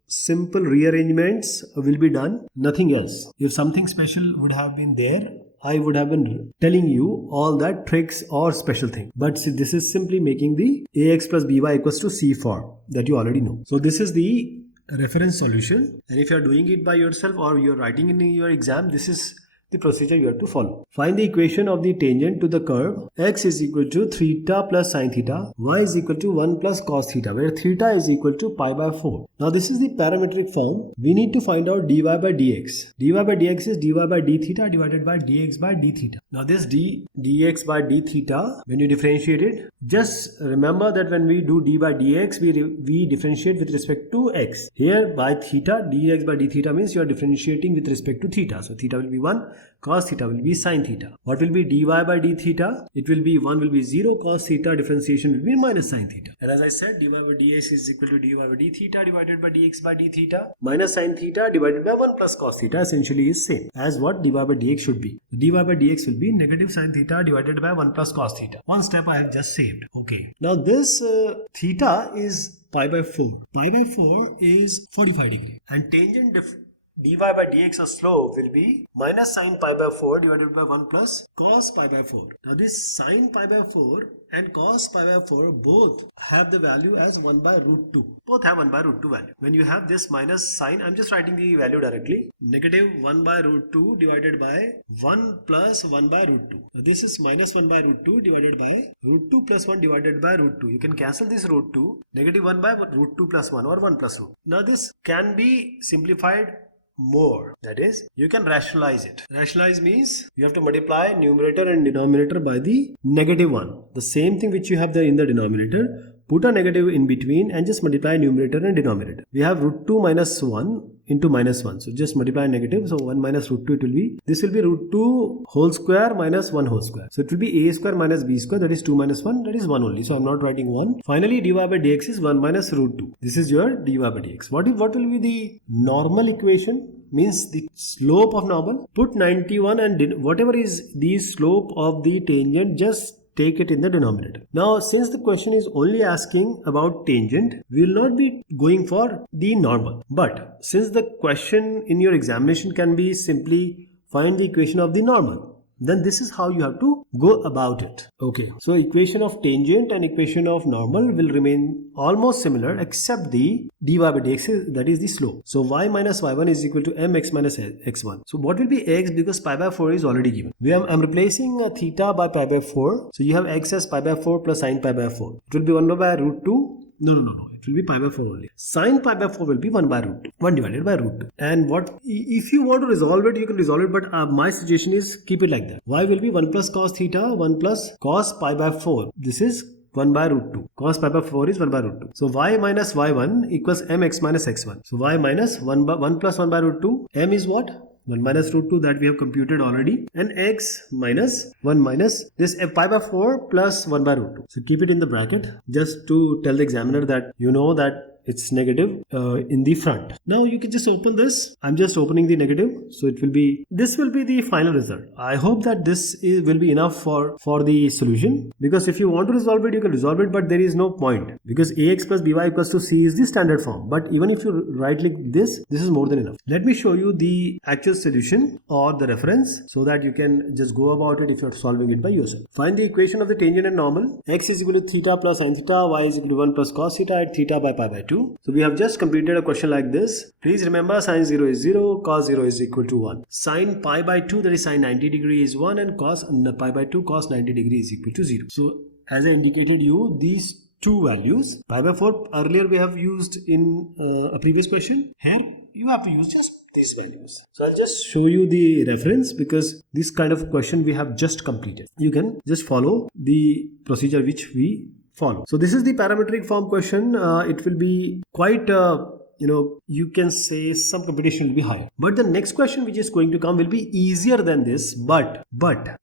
simple rearrangements will be done, nothing else. If something special would have been there, I would have been telling you all that tricks or special thing. But see, this is simply making the ax plus by equals to c form that you already know. So this is the reference solution, and if you are doing it by yourself or you are writing in your exam, this is the procedure you have to follow. Find the equation of the tangent to the curve. X is equal to theta plus sine theta, y is equal to 1 plus cos theta, where theta is equal to pi by 4. Now this is the parametric form. We need to find out dy by dx. dy by dx is dy by d theta divided by dx by d theta. Now this dx by d theta, when you differentiate it, just remember that when we do d by dx, we differentiate with respect to x. Here by theta, dx by d theta means you are differentiating with respect to theta. So theta will be 1, cos theta will be sine theta. What will be dy by d theta? It will be 1 will be 0, cos theta differentiation will be minus sine theta. And as I said, dy by dx is equal to dy by d theta divided by dx by d theta minus sine theta divided by 1 plus cos theta essentially is same as what dy by dx should be. dy by dx will be negative sine theta divided by 1 plus cos theta. One step I have just saved. Okay. Now this theta is pi by 4. Pi by 4 is 45 degree. And tangent dy by dx of slope will be minus sine pi by 4 divided by 1 plus cos pi by 4. Now this sine pi by 4 and cos pi by 4 both have the value as 1 by root 2. Both have 1 by root 2 value. When you have this minus sign, I am just writing the value directly. Negative 1 by root 2 divided by 1 plus 1 by root 2. Now this is minus 1 by root 2 divided by root 2 plus 1 divided by root 2. You can cancel this root 2. Negative 1 by root 2 plus 1 or 1 plus root. Now this can be simplified more, that is, you can rationalize it. Rationalize means you have to multiply numerator and denominator by the negative 1. The same thing which you have there in the denominator, put a negative in between and just multiply numerator and denominator. We have root 2 minus 1 into minus 1. So just multiply negative. So 1 minus root 2 it will be. This will be root 2 whole square minus 1 whole square. So it will be a square minus b square, that is 2 minus 1, that is 1 only. So I am not writing 1. Finally dy by dx is 1 minus root 2. This is your dy by dx. What will be the normal equation? Means the slope of normal. Put 91 and whatever is the slope of the tangent, just take it in the denominator. Now since the question is only asking about tangent, we will not be going for the normal. But since the question in your examination can be simply find the equation of the normal, then this is how you have to go about it. Okay, so equation of tangent and equation of normal will remain almost similar except the dy by dx, that is the slope. So y minus y1 is equal to mx minus x1. So what will be x, because pi by 4 is already given. I'm replacing theta by pi by 4. So you have x as pi by 4 plus sine pi by 4. It will be 1 by root 2 No. It will be pi by 4 only. Sine pi by 4 will be 1 by root 2. 1 divided by root 2. And if you want to resolve it, you can resolve it. But my suggestion is keep it like that. Y will be 1 plus cos theta, 1 plus cos pi by 4. This is 1 by root 2. Cos pi by 4 is 1 by root 2. So y minus y1 equals mx minus x1. So y minus 1 plus 1 by root 2. M is what? 1 minus root 2 that we have computed already, and x minus 1 minus this pi by 4 plus 1 by root 2. So keep it in the bracket just to tell the examiner that you know that it's negative in the front. Now you can just open this. I'm just opening the negative, so this will be the final result. I hope that this will be enough for the solution, because if you want to resolve it, you can resolve it, but there is no point, because ax plus by equals to c is the standard form. But even if you right click this is more than enough. Let me show you the actual solution or the reference so that you can just go about it if you're solving it by yourself. Find the equation of the tangent and normal. X is equal to theta plus sin theta, y is equal to 1 plus cos theta at theta by pi by 2. So we have just completed a question like this. Please remember sin 0 is 0, cos 0 is equal to 1. Sin pi by 2, that is sin 90 degree, is 1, and cos pi by 2 cos 90 degree is equal to 0. So as I indicated you, these two values, pi by 4 earlier we have used in a previous question. Here you have to use just these values. So I'll just show you the reference, because this kind of question we have just completed. You can just follow the procedure which we follow. So this is the parametric form question. It will be quite you can say some competition will be higher, but the next question which is going to come will be easier than this, but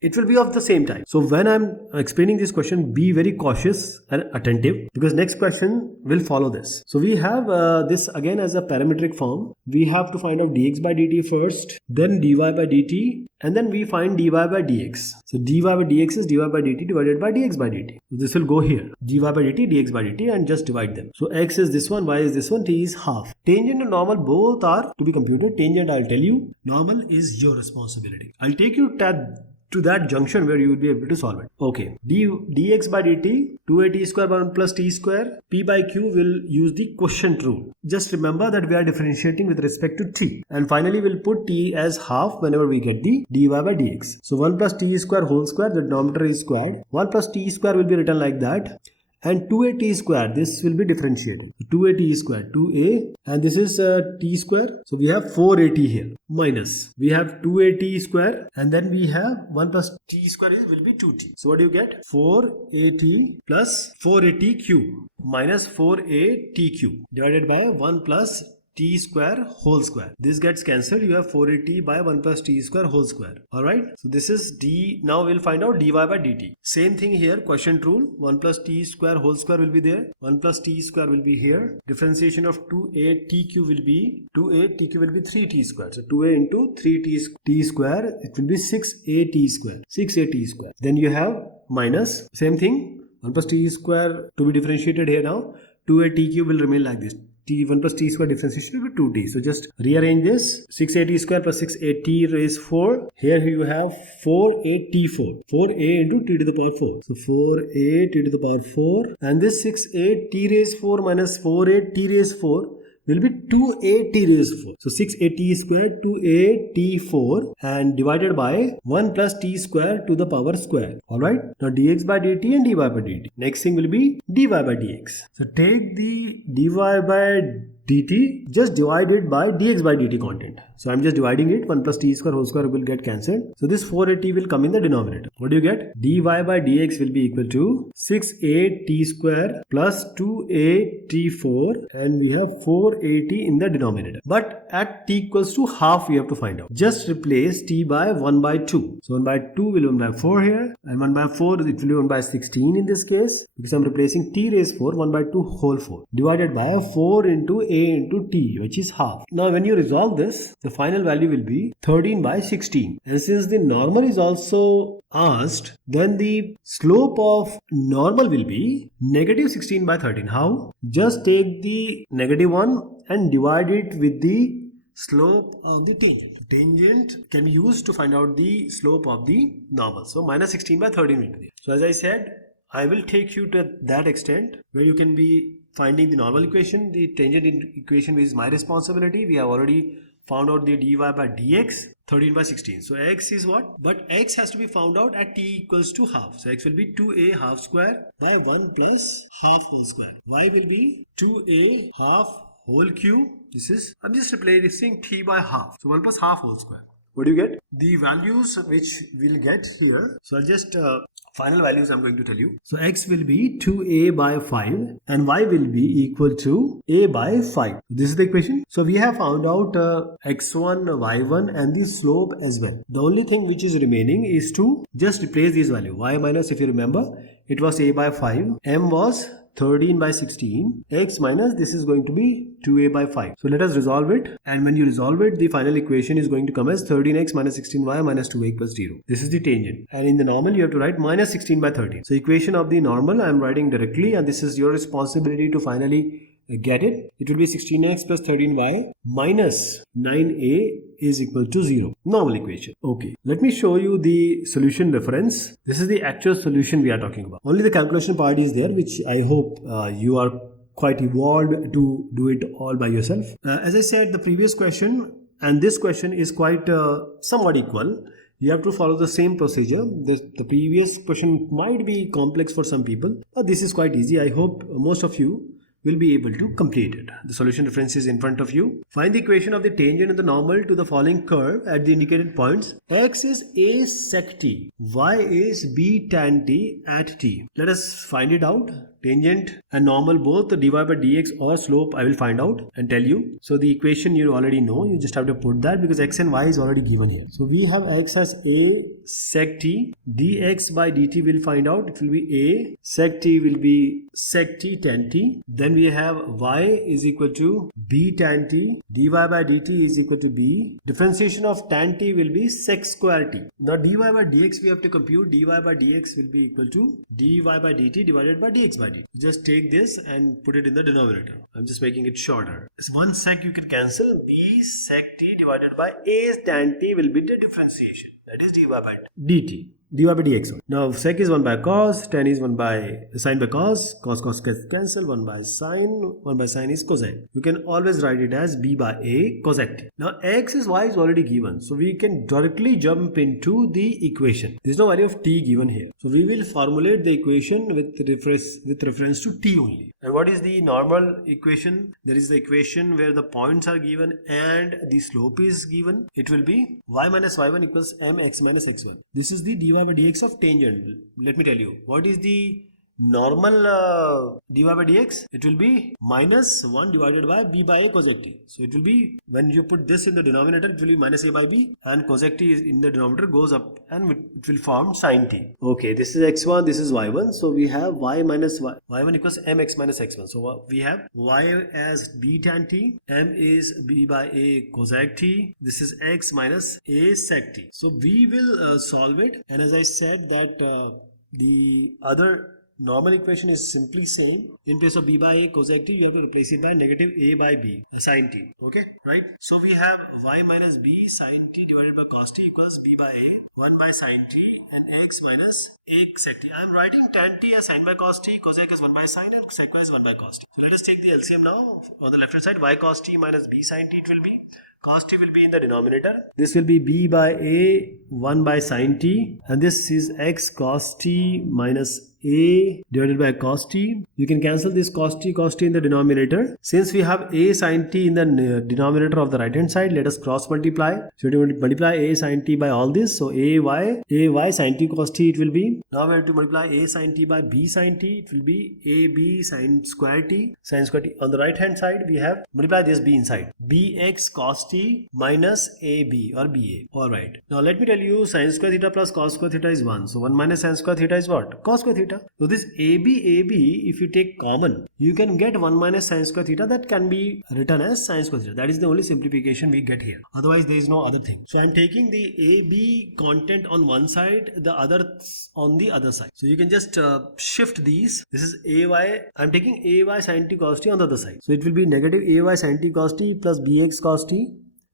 it will be of the same type. So when I'm explaining this question, be very cautious and attentive, because next question will follow this. So we have this again as a parametric form. We have to find out dx by dt first, then dy by dt, and then we find dy by dx. So dy by dx is dy by dt divided by dx by dt. So this will go here, dy by dt, dx by dt, and just divide them. So x is this one, y is this one, t is half. Tangent and normal both are to be computed. Tangent I'll tell you, normal is your responsibility. I'll take you to that junction where you will be able to solve it. Okay, dx by dt, 2a square by 1 plus t square, p by q will use the quotient rule. Just remember that we are differentiating with respect to t. And finally we'll put t as half whenever we get the dy by dx. So 1 plus t square whole square, the denominator is squared. 1 plus t square will be written like that. And 2at square, this will be differentiated. 2at square, 2a, and this is t square. So we have 4at here, minus. We have 2at square, and then we have 1 plus t square will be 2t. So what do you get? 4at plus 4at cube minus 4at cube divided by 1 plus t square whole square. This gets cancelled. You have 4at by 1 plus t square whole square. Alright. So this is d. Now we'll find out dy by dt. Same thing here. Quotient rule. 1 plus t square whole square will be there. 1 plus t square will be here. Differentiation of 2a t cube will be 3t square. So 2a into 3t square. It will be 6at square. 6at square. Then you have minus. Same thing. 1 plus t square to be differentiated here now. 2a t cube will remain like this. 1 plus t square differentiation will be 2t. So just rearrange this. 6at square plus 6at raised 4. Here you have 4at4. 4a into t to the power 4. So 4a t to the power 4. And this 6a t raised 4 minus 4a t raised 4 will be 2a t raised 4. So 6at square 2a t4 and divided by 1 plus t square to the power square. Alright. Now dx by dt and dy by dt. Next thing will be dy by dx. So take the dy by dt, just divide it by dx by dt content. So I'm just dividing it. 1 plus t square whole square will get cancelled. So this 4at will come in the denominator. What do you get? Dy by dx will be equal to 6a square plus 2a4, and we have 4at in the denominator. But at t equals to half we have to find out. Just replace t by 1 by 2. So 1 by 2 will be 1 by 4 here, and 1 by 4 it will be 1 by 16 in this case, because I'm replacing t raised 4, 1 by 2 whole 4 divided by 4 into a into t, which is half. Now when you resolve this, the final value will be 13 by 16. And since the normal is also asked, then the slope of normal will be negative 16 by 13. How? Just take the negative one and divide it with the slope of the tangent. Tangent can be used to find out the slope of the normal. So minus 16 by 13 will be there. So as I said, I will take you to that extent where you can be finding the normal equation. The tangent equation is my responsibility. We have already found out the dy by dx. 13 by 16. So x is what? But x has to be found out at t equals to half. So x will be 2a half square by 1 plus half whole square. Y will be 2a half whole cube. This is, I'm just replacing t by half. So 1 plus half whole square. What do you get? The values which we'll get here. So I'll just final values I'm going to tell you. So x will be 2a by 5 and y will be equal to a by 5. This is the equation. So we have found out x1, y1 and the slope as well. The only thing which is remaining is to just replace this value. Y minus, if you remember, it was a by 5. M was 13 by 16. X minus, this is going to be 2a by 5. So let us resolve it. And when you resolve it, the final equation is going to come as 13x minus 16y minus 2a equals 0. This is the tangent. And in the normal, you have to write minus 16 by 13. So equation of the normal, I am writing directly. And this is your responsibility to finally get it. It will be 16x plus 13y minus 9a is equal to 0. Normal equation. Okay. Let me show you the solution reference. This is the actual solution we are talking about. Only the calculation part is there, which I hope you are quite evolved to do it all by yourself. As I said, the previous question and this question is quite somewhat equal. You have to follow the same procedure. The previous question might be complex for some people, but this is quite easy. I hope most of you will be able to complete it. The solution reference is in front of you. Find the equation of the tangent and the normal to the following curve at the indicated points. X is a sec t, y is b tan t at t. Let us find it out. Tangent and normal, both dy by dx or slope, I will find out and tell you. So the equation you already know, you just have to put that because x and y is already given here. So we have x as a sec t, dx by dt will find out, it will be a sec t will be sec t tan t. Then we have y is equal to b tan t, dy by dt is equal to b. Differentiation of tan t will be sec square t. Now dy by dx we have to compute, dy by dx will be equal to dy by dt divided by dx by dt. Just take this and put it in the denominator. I'm just making it shorter. It's 1 sec you can cancel. B sec t divided by a tan t will be the differentiation. That is dy by dt. dy by dx. Now sec is 1 by cos, tan is 1 by sine by cos, cos gets cancelled, 1 by sine is cosine. You can always write it as b by a cosec t. Now x is y is already given, so we can directly jump into the equation. There is no value of t given here, so we will formulate the equation with reference to t only. And what is the normal equation? There is the equation where the points are given and the slope is given. It will be y minus y1 equals mx minus x1. This is the dy by dx of tangent. Let me tell you, what is the normal dy by dx? It will be minus 1 divided by b by a cosec t. So it will be, when you put this in the denominator, it will be minus a by b, and cosec t is in the denominator goes up and it will form sine t. Okay, this is x1, this is y1. So we have y minus y1 equals mx minus x1. So we have y as b tan t, m is b by a cosec t. This is x minus a sec t. So we will solve it, and as I said that the other normal equation is simply same. In place of b by a cosec t, you have to replace it by negative a by b sine t. Okay, right? So we have y minus b sine t divided by cos t equals b by a 1 by sine t and x minus a sec t. I am writing tan t as sine by cos t, cosec as 1 by sine and sec is 1 by cos t. So let us take the LCM now. On the left hand side, y cos t minus b sine t, it will be cos t will be in the denominator. This will be b by a 1 by sine t, and this is x cos t minus a divided by cos t. You can cancel this cos t in the denominator. Since we have a sin t in the denominator of the right hand side, let us cross multiply. So we have to multiply a sin t by all this. So ay sin t cos t it will be. Now we have to multiply a sin t by b sin t. It will be ab sin square t. On the right hand side we have multiply this b inside. bx cos t minus ab or ba. Alright. Now let me tell you, sin square theta plus cos square theta is 1. So 1 minus sin square theta is what? Cos square theta. So this AB, if you take common, you can get 1 minus sin square theta. That can be written as sin square theta. That is the only simplification we get here. Otherwise, there is no other thing. So I am taking the AB content on one side, the other on the other side. So you can just shift these. This is AY. I am taking AY sin t cos t on the other side. So it will be negative AY sin t cos t plus BX cos t.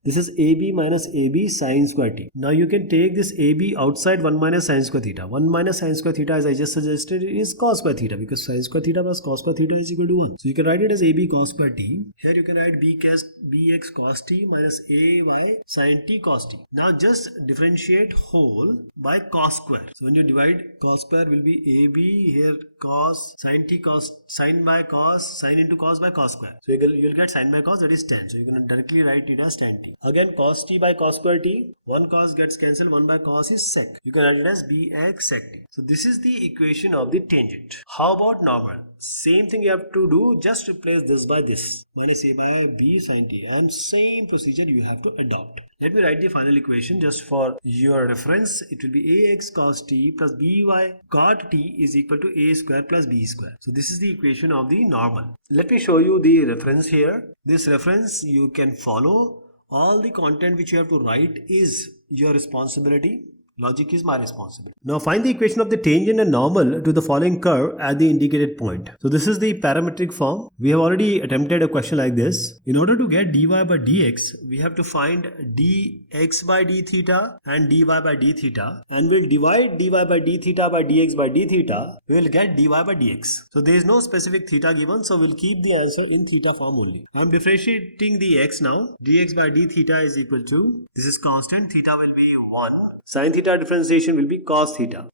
This is AB minus AB sine square t. Now you can take this AB outside 1 minus sine square theta. 1 minus sine square theta, as I just suggested, is cos square theta, because sine square theta plus cos square theta is equal to 1. So you can write it as AB cos square t. Here you can write BX cos t minus AY sine t cos t. Now just differentiate whole by cos square. So when you divide, cos square will be AB here cos sine t cos sine by cos sine into cos by cos square. So you'll get sine by cos, that is tan. So you can directly write it as tan t. Again cos t by cos square t. One cos gets cancelled, 1 by cos is sec. You can write it as BX sec t. So this is the equation of the tangent. How about normal? Same thing you have to do, just replace this by this. Minus a by b sin t, and same procedure you have to adopt. Let me write the final equation just for your reference. It will be ax cos t plus by cot t is equal to a square plus b square. So this is the equation of the normal. Let me show you the reference here. This reference you can follow. All the content which you have to write is your responsibility. Logic is my responsibility. Now find the equation of the tangent and normal to the following curve at the indicated point. So this is the parametric form. We have already attempted a question like this. In order to get dy by dx, we have to find dx by d theta and dy by d theta, and we'll divide dy by d theta by dx by d theta. We will get dy by dx. So there is no specific theta given, so we'll keep the answer in theta form only. I'm differentiating the x now. Dx by d theta is equal to, this is constant, theta will be 1. Sin theta differentiation will be cos theta.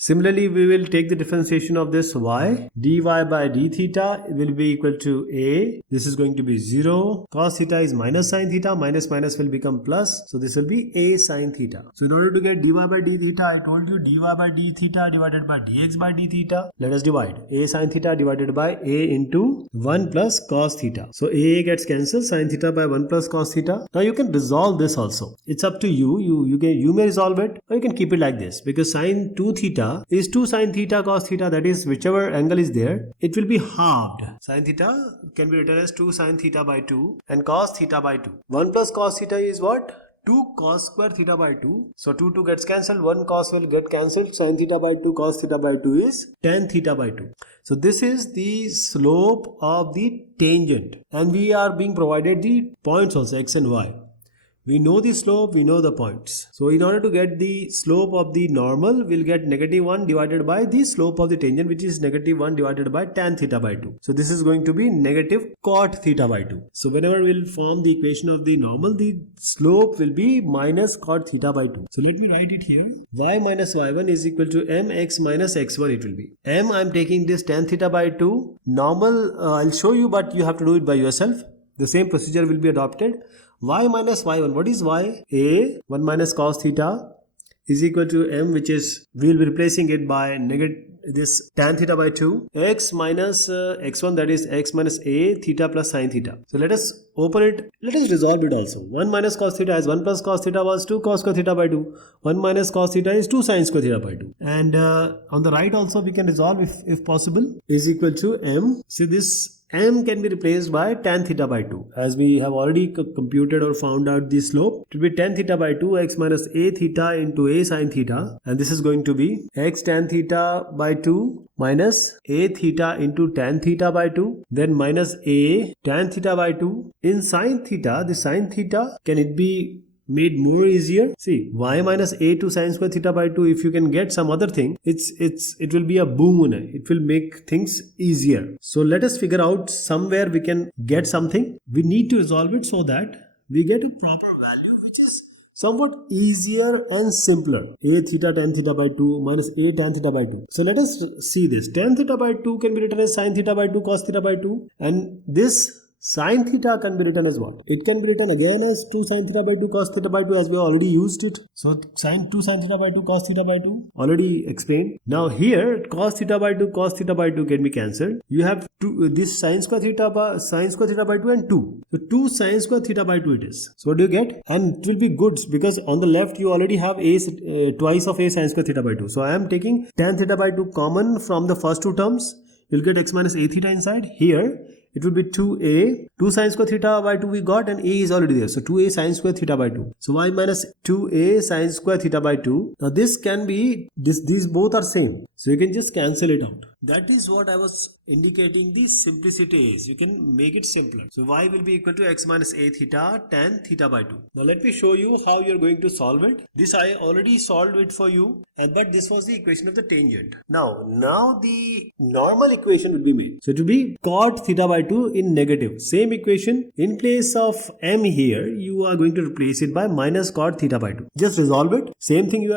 Similarly, we will take the differentiation of this y. Dy by d theta will be equal to a. This is going to be 0. Cos theta is minus sin theta. Minus minus will become plus. So this will be a sin theta. So in order to get dy by d theta, I told you dy by d theta divided by dx by d theta. Let us divide. A sin theta divided by a into 1 plus cos theta. So a gets cancelled. Sin theta by 1 plus cos theta. Now you can resolve this also. It's up to you. You may resolve it, or you can keep it like this, because sin 2 theta is 2 sin theta cos theta, that is whichever angle is there, it will be halved. Sin theta can be written as 2 sin theta by 2 and cos theta by 2. 1 plus cos theta is what? 2 cos square theta by 2. So 2 gets cancelled, 1 cos will get cancelled. Sin theta by 2 cos theta by 2 is tan theta by 2. So this is the slope of the tangent, and we are being provided the points also, x and y. We know the slope, we know the points. So in order to get the slope of the normal, we'll get negative 1 divided by the slope of the tangent, which is negative 1 divided by tan theta by 2. So this is going to be negative cot theta by 2. So whenever we'll form the equation of the normal, the slope will be minus cot theta by 2. So let me write it here. Y minus y1 is equal to mx minus x1 it will be. M, I'm taking this tan theta by 2. Normal, I'll show you, but you have to do it by yourself. The same procedure will be adopted. Y minus y1, what is y? A, 1 minus cos theta is equal to m, which is, we'll be replacing it by this tan theta by 2. X minus x1, that is x minus a theta plus sin theta. So let us open it. Let us resolve it also. 1 minus cos theta is 1 plus cos theta was 2 cos square theta by 2. 1 minus cos theta is 2 sin square theta by 2. And on the right also we can resolve if possible, is equal to m. So this m can be replaced by tan theta by 2. As we have already computed or found out the slope, it will be tan theta by 2 x minus a theta into a sin theta, and this is going to be x tan theta by 2 minus a theta into tan theta by 2, then minus a tan theta by 2. In sin theta, the sin theta, can it be made more easier? See, y minus a to sin square theta by 2, if you can get some other thing, it will be a boon. It will make things easier. So let us figure out somewhere we can get something. We need to resolve it so that we get a proper value which is somewhat easier and simpler. A theta tan theta by 2 minus a tan theta by 2. So let us see this. Tan theta by 2 can be written as sin theta by 2 cos theta by 2, and this sin theta can be written as what? It can be written again as 2 sin theta by 2 cos theta by 2, as we already used it. So 2 sin theta by 2 cos theta by 2 already explained. Now here cos theta by 2 cos theta by 2 can be cancelled. You have this sin square theta by 2 and 2. So 2 sin square theta by 2 it is. So what do you get? And it will be good because on the left you already have a twice of a sin square theta by 2. So I am taking tan theta by 2 common from the first two terms. You'll get x minus a theta inside. Here it will be 2a, 2 sine square theta by 2 we got, and a is already there. So 2a sine square theta by 2. So y minus 2a sine square theta by 2. Now this can be, these both are same. So you can just cancel it out. That is what I was indicating the simplicity is. You can make it simpler. So y will be equal to x minus a theta tan theta by 2. Now let me show you how you are going to solve it. This I already solved it for you, but this was the equation of the tangent. Now the normal equation will be made. So it will be cot theta by 2 in negative. Same equation. In place of m here, you are going to replace it by minus cot theta by 2. Just resolve it. Same thing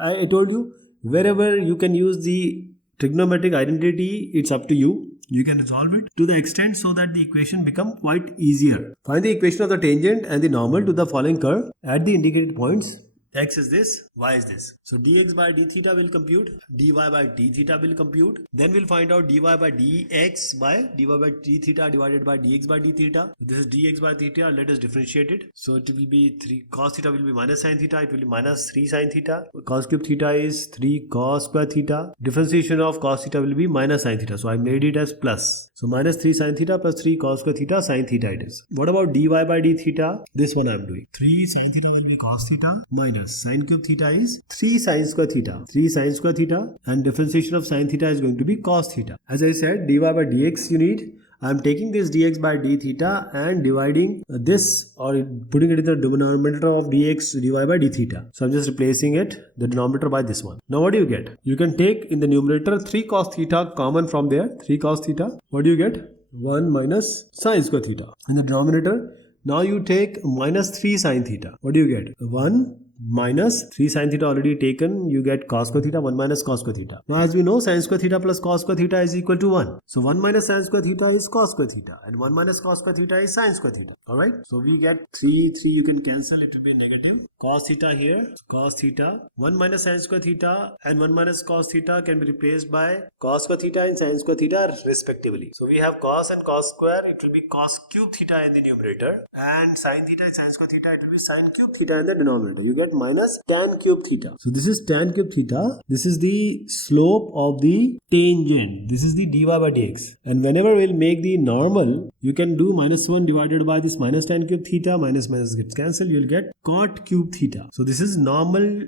I told you. Wherever you can use the trigonometric identity, it's up to you. You can resolve it to the extent so that the equation become quite easier. Find the equation of the tangent and the normal to the following curve at the indicated points. X is this, y is this. So dx by d theta will compute, dy by d theta will compute. Then we'll find out dy by dx by dy by d theta divided by dx by d theta. This is dx by theta. Let us differentiate it. So it will be 3 cos theta will be minus sin theta. It will be minus 3 sin theta. Cos cube theta is 3 cos square theta. Differentiation of cos theta will be minus sin theta. So I made it as plus. So minus 3 sin theta plus 3 cos square theta sin theta it is. What about dy by d theta? This one I am doing. 3 sin theta will be cos theta minus sin cube theta is 3 sin square theta. 3 sin square theta, and differentiation of sin theta is going to be cos theta. As I said, dy by dx you need. I am taking this dx by d theta and dividing this, or putting it in the denominator of dx dy by d theta. So I am just replacing it, the denominator, by this one. Now what do you get? You can take in the numerator 3 cos theta common from there. 3 cos theta. What do you get? 1 minus sin square theta. In the denominator, now you take minus 3 sin theta. What do you get? 1 minus 3 sin theta already taken, you get cos square theta, 1 minus cos square theta. Now as we know, sin square theta plus cos square theta is equal to 1. So 1 minus sin square theta is cos square theta, and 1 minus cos square theta is sin square theta. Alright, so we get 3 you can cancel, it will be negative. Cos theta here, cos theta, 1 minus sin square theta and 1 minus cos theta can be replaced by cos square theta and sin square theta respectively. So we have cos and cos square, it will be cos cube theta in the numerator, and sin theta and sin square theta, it will be sin cube theta in the denominator. You get minus tan cube theta. So this is tan cube theta. This is the slope of the tangent. This is the dy by dx. And whenever we'll make the normal, you can do minus 1 divided by this minus tan cube theta. Minus gets cancelled. You'll get cot cube theta. So this is normal.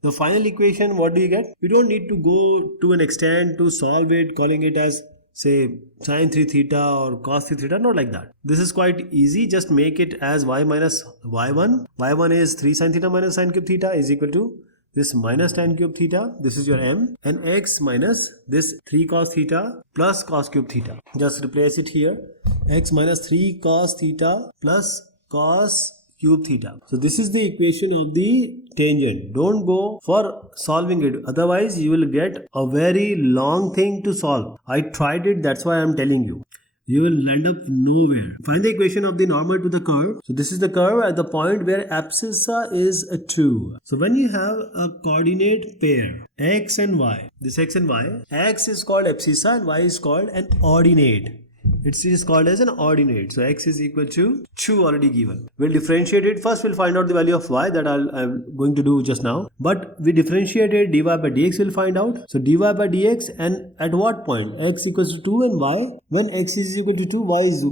The final equation, what do you get? You don't need to go to an extent to solve it, calling it as say sin 3 theta or cos 3 theta, not like that. This is quite easy. Just make it as y minus y1. y1 is 3 sin theta minus sin cube theta is equal to this minus tan cube theta. This is your m, and x minus this 3 cos theta plus cos cube theta. Just replace it here. X minus 3 cos theta plus cos cube theta. So this is the equation of the tangent. Don't go for solving it, otherwise you will get a very long thing to solve. I tried it, that's why I am telling you. You will end up nowhere. Find the equation of the normal to the curve. So this is the curve at the point where abscissa is a 2. So when you have a coordinate pair x and y, this x and y, x is called abscissa and y is called an ordinate. It is called as an ordinate. So x is equal to 2 already given. We'll differentiate it. First we'll find out the value of y, that I'm going to do just now. But we differentiated dy by dx, we'll find out. So dy by dx, and at what point? X equals to 2 and y. When x is equal to 2, y is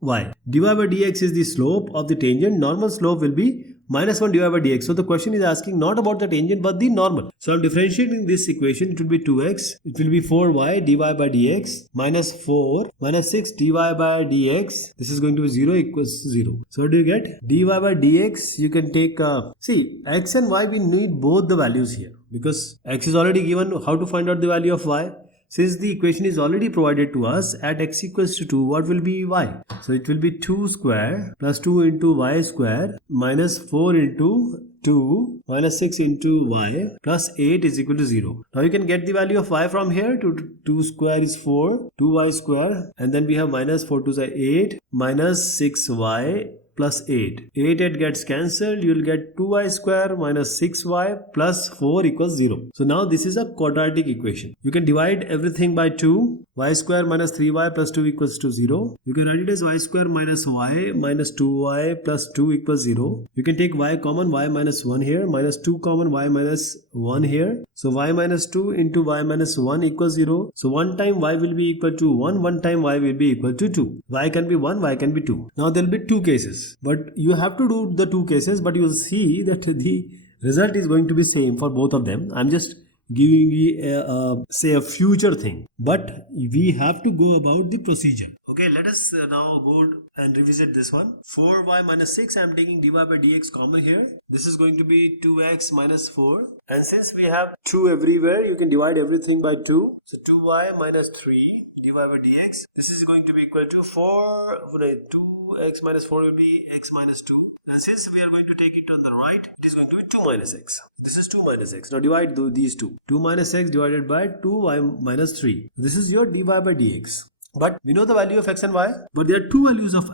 y. Dy by dx is the slope of the tangent. Normal slope will be minus 1 divided by dx. So the question is asking not about the tangent but the normal. So I'm differentiating this equation. It will be 2x. It will be 4y dy by dx minus 4 minus 6 dy by dx. This is going to be 0 equals 0. So what do you get? Dy by dx, you can take see, x and y, we need both the values here because x is already given. How to find out the value of y? Since the equation is already provided to us, at x equals to 2, what will be y? So it will be 2 square plus 2 into y square minus 4 into 2 minus 6 into y plus 8 is equal to 0. Now you can get the value of y from here. 2 square is 4, 2y square, and then we have minus 4 to the 8 minus 6y plus 8. 8 gets cancelled. You will get 2y square minus 6y plus 4 equals 0. So now this is a quadratic equation. You can divide everything by 2. Y square minus 3y plus 2 equals to 0. You can write it as y square minus y minus 2y plus 2 equals 0. You can take y common, y minus 1 here, minus 2 common, y minus 1 here. So y minus 2 into y minus 1 equals 0. So 1 time y will be equal to 1, 1 time y will be equal to 2. Y can be 1, y can be 2. Now there will be two cases, but you have to do the two cases, but you will see that the result is going to be same for both of them. I'm just giving you say a future thing, but we have to go about the procedure. Okay, let us now go and revisit this one. 4y minus 6, I'm taking dy by dx common here. This is going to be 2x minus 4. And since we have 2 everywhere, you can divide everything by 2. So 2y minus 3 dy by dx. This is going to be equal to 2x minus 4 will be x minus 2. And since we are going to take it on the right, it is going to be 2 minus x. This is 2 minus x. Now divide these two. 2 minus x divided by 2y minus 3. This is your dy by dx. But we know the value of x and y. But there are two values of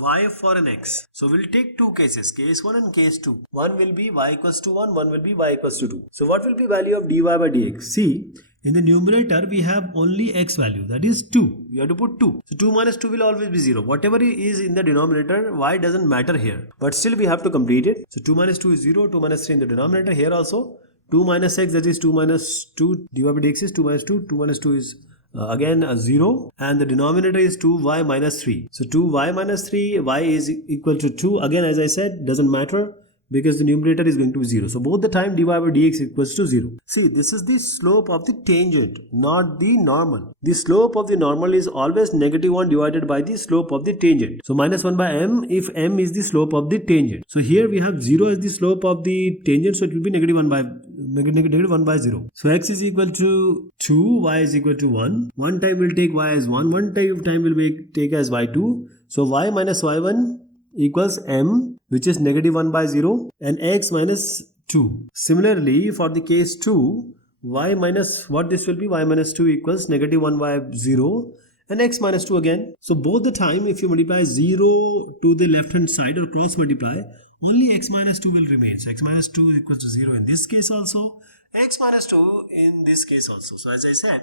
y for an x. So we'll take two cases, case 1 and case 2. One will be y equals to 1, one will be y equals to 2. So what will be value of dy by dx? See, in the numerator we have only x value, that is 2. You have to put 2. So 2 minus 2 will always be 0. Whatever is in the denominator, y doesn't matter here. But still we have to complete it. So 2 minus 2 is 0, 2 minus 3 in the denominator. Here also 2 minus x, that is 2 minus 2 dy by dx is 2 minus 2. 2 minus 2 is again 0, and the denominator is 2y minus 3. So 2y minus 3, y is equal to 2. Again, as I said, doesn't matter because the numerator is going to be 0. So both the time dy by dx equals to 0. See, this is the slope of the tangent, not the normal. The slope of the normal is always negative 1 divided by the slope of the tangent. So minus 1 by m if m is the slope of the tangent. So here we have 0 as the slope of the tangent, so it will be negative 1 by 0. So x is equal to 2, y is equal to 1. One time we'll take y as 1, one time we'll take as y2. So y minus y1 equals m, which is negative 1 by 0, and x minus 2. Similarly, for the case 2, y minus, what this will be, y minus 2 equals negative 1 by 0, and x minus 2 again. So both the time, if you multiply 0 to the left hand side or cross multiply, only x minus 2 will remain. So x minus 2 equals to 0 in this case also, x minus 2 in this case also. So as I said,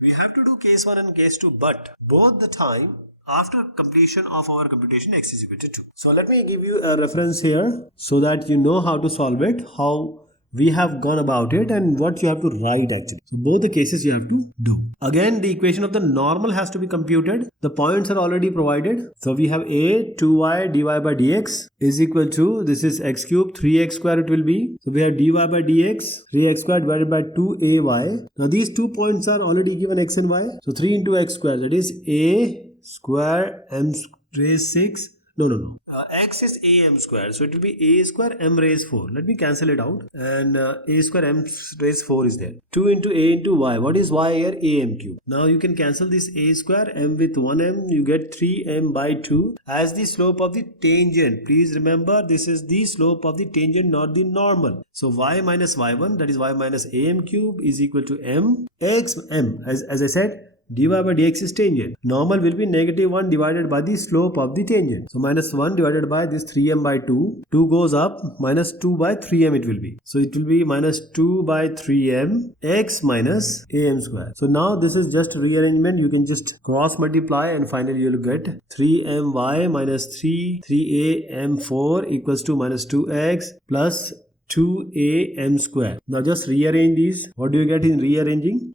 we have to do case 1 and case 2, but both the time after completion of our computation, x is equal to 2. So let me give you a reference here so that you know how to solve it, how we have gone about it, and what you have to write actually. So both the cases you have to do. Again, the equation of the normal has to be computed. The points are already provided. So we have a 2y dy by dx is equal to, this is x cube, 3x square it will be. So we have dy by dx, 3x square divided by 2ay. Now these 2 points are already given x and y. So 3 into x square, that is a square m raised 6. X is a m square, so it will be a square m raised 4. Let me cancel it out, and a square m raised 4 is there. 2 into a into y. What is y here? A m cube. Now you can cancel this a square, m with 1m, you get 3m by 2 as the slope of the tangent. Please remember, this is the slope of the tangent, not the normal. So y minus y1, that is y minus a m cube, is equal to m. X m, as I said, dy by dx is tangent. Normal will be negative 1 divided by the slope of the tangent. So minus 1 divided by this 3m by 2. 2 goes up, minus 2 by 3m it will be. So it will be minus 2 by 3m x minus am square. So now this is just rearrangement. You can just cross multiply and finally you will get 3my minus 3am4 equals to minus 2x plus 2am square. Now just rearrange these. What do you get in rearranging?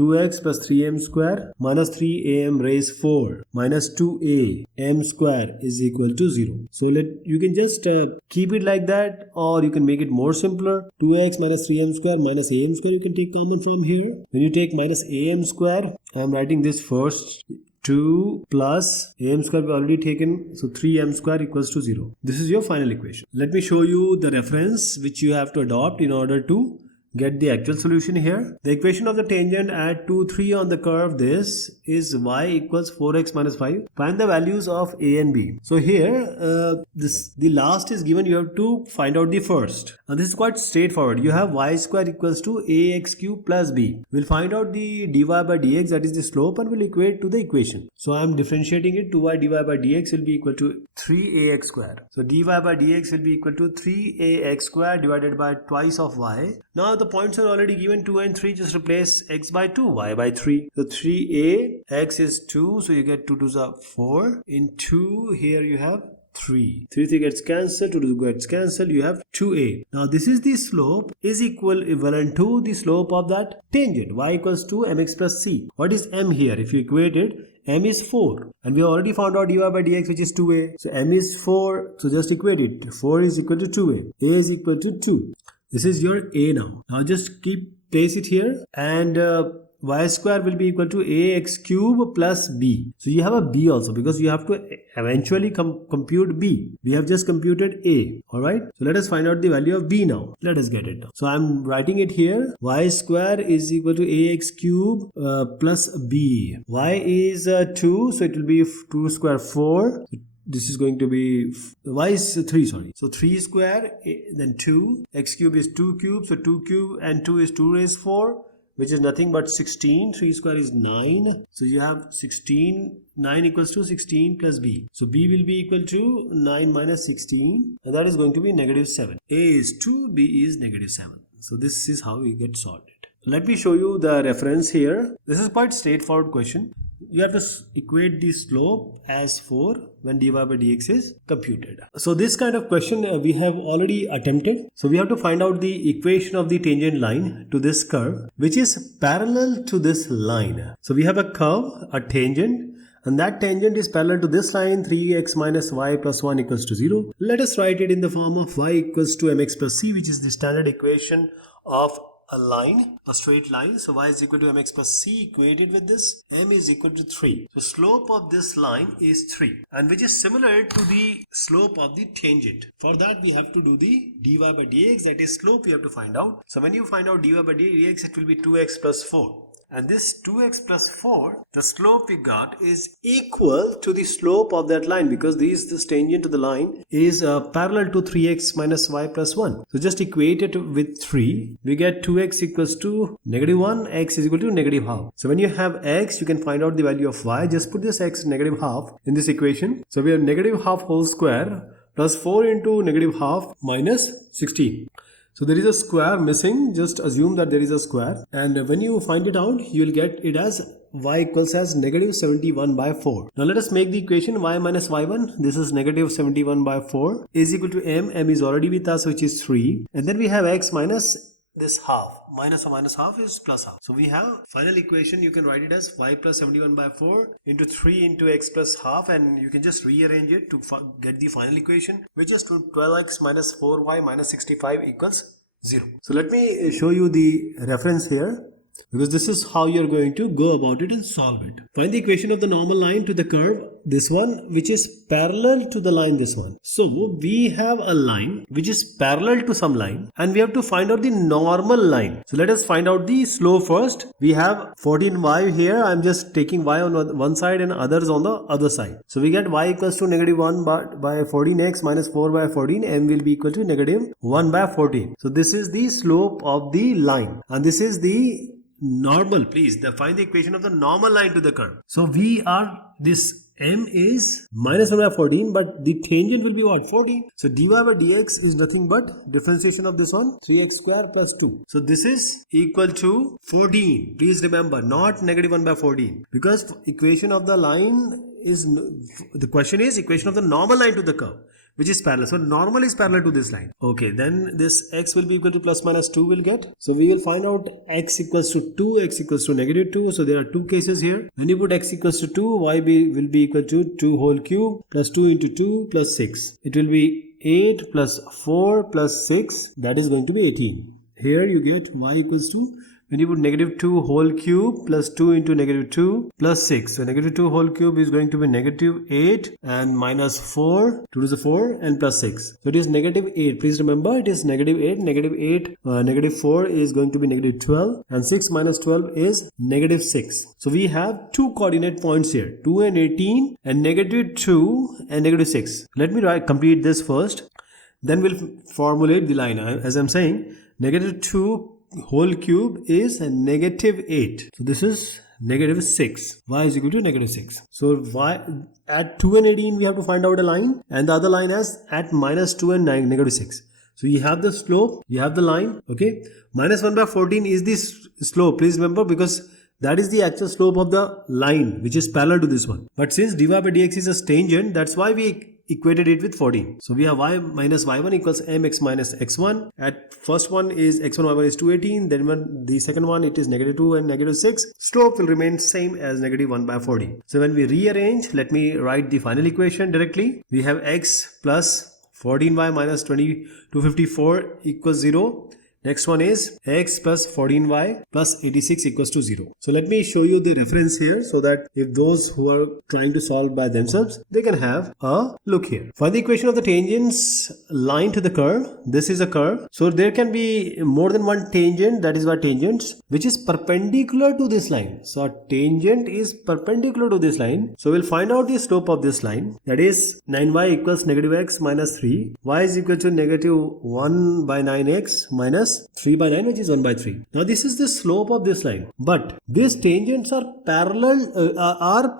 2x plus 3m square minus 3am raised 4 minus 2am square is equal to 0. So you can just keep it like that, or you can make it more simpler. 2x minus 3m square minus am square, you can take common from here. When you take minus am square, I am writing this first. 2 plus am square we already taken, so 3m square equals to 0. This is your final equation. Let me show you the reference which you have to adopt in order to get the actual solution here. The equation of the tangent at 2, 3 on the curve, this is y equals 4x minus 5. Find the values of a and b. So here, the last is given. You have to find out the first. And this is quite straightforward. You have y square equals to ax cube plus b. We'll find out the dy by dx, that is the slope, and we'll equate to the equation. So I am differentiating it. 2y dy by dx will be equal to 3ax square. So dy by dx will be equal to 3ax square divided by twice of y. Now the points are already given, 2 and 3. Just replace x by 2, y by 3. So 3a, x is 2, so you get 2 to the 4. In 2, here you have 3. 3 gets cancelled, 2 gets cancelled, you have 2a. Now this is the slope is equivalent to the slope of that tangent. Y equals to mx plus c. What is m here? If you equate it, m is 4. And we already found out dy by dx, which is 2a. So m is 4, so just equate it. 4 is equal to 2a. A is equal to 2. This is your a now. Now just place it here, and y square will be equal to ax cube plus b. So you have a b also, because you have to eventually compute b. We have just computed a. Alright. So let us find out the value of b now. Let us get it now. So I am writing it here. Y square is equal to ax cube plus b. Y is 2, so it will be 2 square 4. This is going to be, y is 3, sorry. So 3 square, then 2. X cube is 2 cube. So 2 cube and 2 is 2 raised 4. Which is nothing but 16. 3 square is 9. So you have 16. 9 equals to 16 plus b. So b will be equal to 9 minus 16. And that is going to be negative 7. A is 2, b is negative 7. So this is how we get sorted. Let me show you the reference here. This is quite straightforward question. You have to equate the slope as 4 when dy by dx is computed. So this kind of question we have already attempted. So we have to find out the equation of the tangent line to this curve, which is parallel to this line. So we have a curve, a tangent, and that tangent is parallel to this line, 3x minus y plus 1 equals to 0. Let us write it in the form of y equals to mx plus c, which is the standard equation of a line, a straight line. So y is equal to mx plus c equated with this. M is equal to 3. So slope of this line is 3, and which is similar to the slope of the tangent. For that we have to do the dy by dx, that is slope we have to find out. So when you find out dy by dx, it will be 2x plus 4. And this 2x plus 4, the slope we got is equal to the slope of that line, because this tangent to the line is parallel to 3x minus y plus 1. So just equate it with 3. We get 2x equals to negative 1, x is equal to negative half. So when you have x, you can find out the value of y. Just put this x negative half in this equation. So we have negative half whole square plus 4 into negative half minus 16. So there is a square missing. Just assume that there is a square, and when you find it out, you will get it as y equals as negative 71 by 4. Now let us make the equation y minus y1. This is negative 71 by 4 is equal to m. M is already with us, which is 3. And then we have x minus this half. Minus or minus half is plus half. So we have final equation. You can write it as y plus 71 by 4 into 3 into x plus half, and you can just rearrange it to get the final equation, which is 12x minus 4y minus 65 equals 0. So let me show you the reference here, because this is how you're going to go about it and solve it. Find the equation of the normal line to the curve, this one, which is parallel to the line, this one. So we have a line which is parallel to some line, and we have to find out the normal line. So let us find out the slope first. We have 14y here. I'm just taking y on one side and others on the other side. So we get y equals to negative 1 by 14x minus 4 by 14. M will be equal to negative 1 by 14. So this is the slope of the line, and this is the normal. Please find the equation of the normal line to the curve. So we are, this m is minus 1 by 14, but the tangent will be what? 14. So dy by dx is nothing but differentiation of this one, 3x square plus 2. So this is equal to 14. Please remember, not negative 1 by 14, because equation of the line is, the question is equation of the normal line to the curve, which is parallel. So normal is parallel to this line. Okay, then this x will be equal to plus minus 2 will get. So we will find out x equals to 2, x equals to negative 2. So there are two cases here. When you put x equals to 2, y will be equal to 2 whole cube plus 2 into 2 plus 6. It will be 8 plus 4 plus 6. That is going to be 18. Here you get y equals to, when you put negative 2 whole cube plus 2 into negative 2 plus 6. So negative 2 whole cube is going to be negative 8 and minus 4, 2 to the 4 and plus 6. So it is negative 8. Please remember it is negative 8. Negative 4 is going to be negative 12 and 6 minus 12 is negative 6. So we have two coordinate points here, 2 and 18 and negative 2 and negative 6. Let me complete this first. Then we'll formulate the line. As I'm saying, negative 2 whole cube is a negative 8. So this is negative 6. Y is equal to negative 6. So y at 2 and 18 we have to find out a line, and the other line as at minus 2 and negative 6. So you have the slope, you have the line, okay. Minus 1 by 14 is the slope. Please remember, because that is the actual slope of the line which is parallel to this one. But since dy by dx is a tangent, that's why we equated it with 14. So we have y minus y1 equals mx minus x1. At first one is x1 y1 is 218. Then when the second one it is negative 2 and negative 6. Slope will remain same as negative 1 by 40. So when we rearrange, let me write the final equation directly. We have x plus 14y minus 254 equals 0. Next one is x plus 14y plus 86 equals to 0. So let me show you the reference here, so that if those who are trying to solve by themselves, they can have a look here. Find the equation of the tangents line to the curve. This is a curve. So there can be more than one tangent, that is why tangents, which is perpendicular to this line. So a tangent is perpendicular to this line. So we'll find out the slope of this line. That is 9y equals negative x minus 3. Y is equal to negative 1 by 9x minus 3 by 9, which is 1 by 3. Now this is the slope of this line, but these tangents are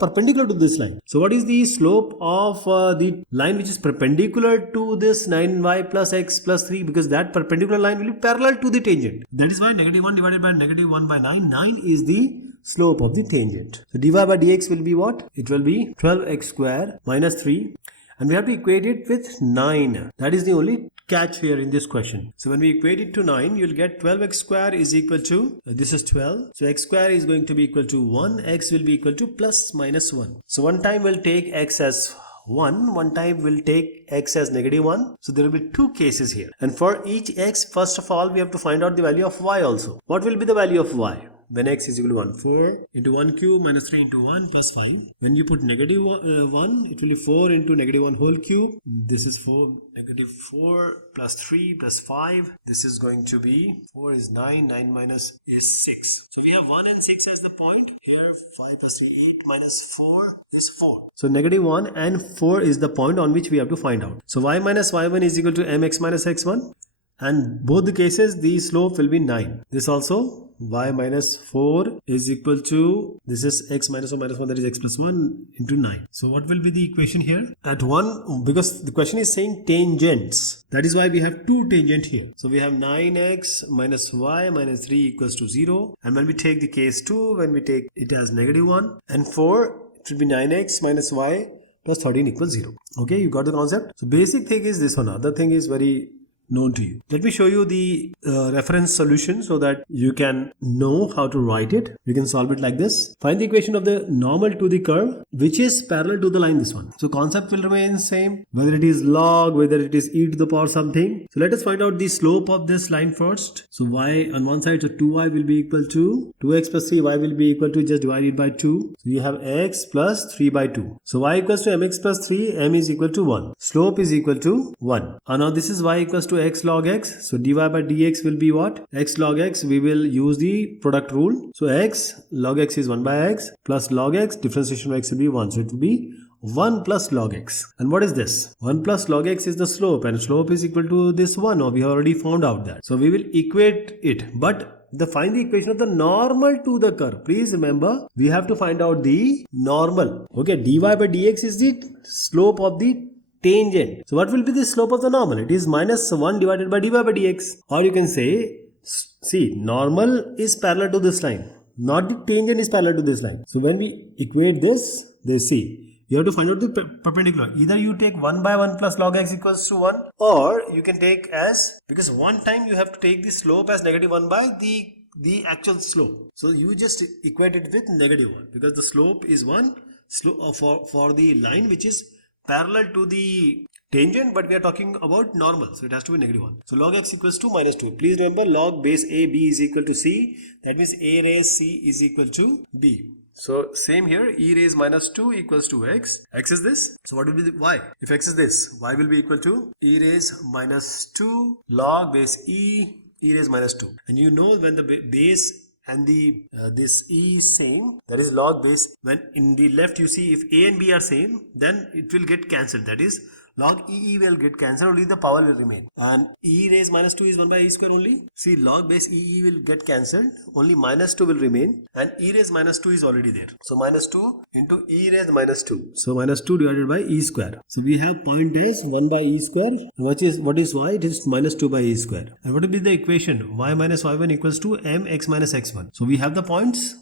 perpendicular to this line. So what is the slope of the line which is perpendicular to this 9y plus x plus 3? Because that perpendicular line will be parallel to the tangent. That is why negative 1 divided by negative 1 by 9. 9 is the slope of the tangent. So dy by dx will be what? It will be 12x square minus 3. And we have to equate it with 9. That is the only catch here in this question. So when we equate it to 9, you'll get 12x square is equal to, this is 12. So x square is going to be equal to 1. X will be equal to plus minus 1. So one time we'll take x as 1, one time we'll take x as negative 1. So there will be two cases here. And for each x, first of all, we have to find out the value of y also. What will be the value of y? When x is equal to 1, 4 into 1 cube minus 3 into 1 plus 5. When you put negative 1, it will be 4 into negative 1 whole cube. This is 4, negative 4 plus 3 plus 5. This is going to be 4 is 9, 9 minus is 6. So we have 1 and 6 as the point. Here 5 plus 3, 8 minus 4 is 4. So negative 1 and 4 is the point on which we have to find out. So y minus y1 is equal to mx minus x1. And both the cases, the slope will be 9. This also, y minus 4 is equal to, this is x minus 1 minus 1, that is x plus 1 into 9. So what will be the equation here? At 1, because the question is saying tangents. That is why we have two tangent here. So we have 9x minus y minus 3 equals to 0. And when we take the case 2, when we take it as negative 1 and 4, it will be 9x minus y plus 13 equals 0. Okay, you got the concept? So basic thing is this one. Other thing is very known to you. Let me show you the reference solution so that you can know how to write it. You can solve it like this. Find the equation of the normal to the curve which is parallel to the line, this one. So concept will remain same, whether it is log, whether it is e to the power something. So let us find out the slope of this line first. So y on one side, so 2y will be equal to 2x plus 3, y will be equal to just divided by 2. So you have x plus 3 by 2. So y equals to mx plus 3, m is equal to 1. Slope is equal to 1. And now this is y equals to x log x. So dy by dx will be what? X log x, we will use the product rule. So x log x is 1 by x plus log x, differentiation of x will be 1. So it will be 1 plus log x. And what is this? 1 plus log x is the slope, and slope is equal to this 1. Now we have already found out that. So we will equate it. But find the equation of the normal to the curve. Please remember, we have to find out the normal. Okay, dy by dx is the slope of the tangent. So what will be the slope of the normal? It is minus 1 divided by dy by dx. Or you can say, see, normal is parallel to this line. Not the tangent is parallel to this line. So when we equate this, they see, you have to find out the perpendicular. Either you take 1 by 1 plus log x equals to 1, or you can take as, because one time you have to take the slope as negative 1 by the actual slope. So you just equate it with negative 1, because the slope is 1 slope for the line which is parallel to the tangent, but we are talking about normal, so it has to be negative 1. So log x equals to minus 2. Please remember, log base a b is equal to c. That means a raised c is equal to b. So same here, e raised minus 2 equals to x. X is this. So what will be the y? If x is this, y will be equal to e raised minus 2 log base e raised minus 2. And you know when the base and the this e is same, that is log base. When in the left you see if a and b are same, then it will get cancelled. That is log e will get cancelled, only the power will remain. And e raised minus 2 is 1 by e square only. See, log base e will get cancelled, only minus 2 will remain, and e raised minus 2 is already there. So minus 2 into e raised minus 2. So minus 2 divided by e square. So we have point is 1 by e square. What is y? It is minus 2 by e square. And what will be the equation? Y minus y1 equals to mx minus x1. So we have the points.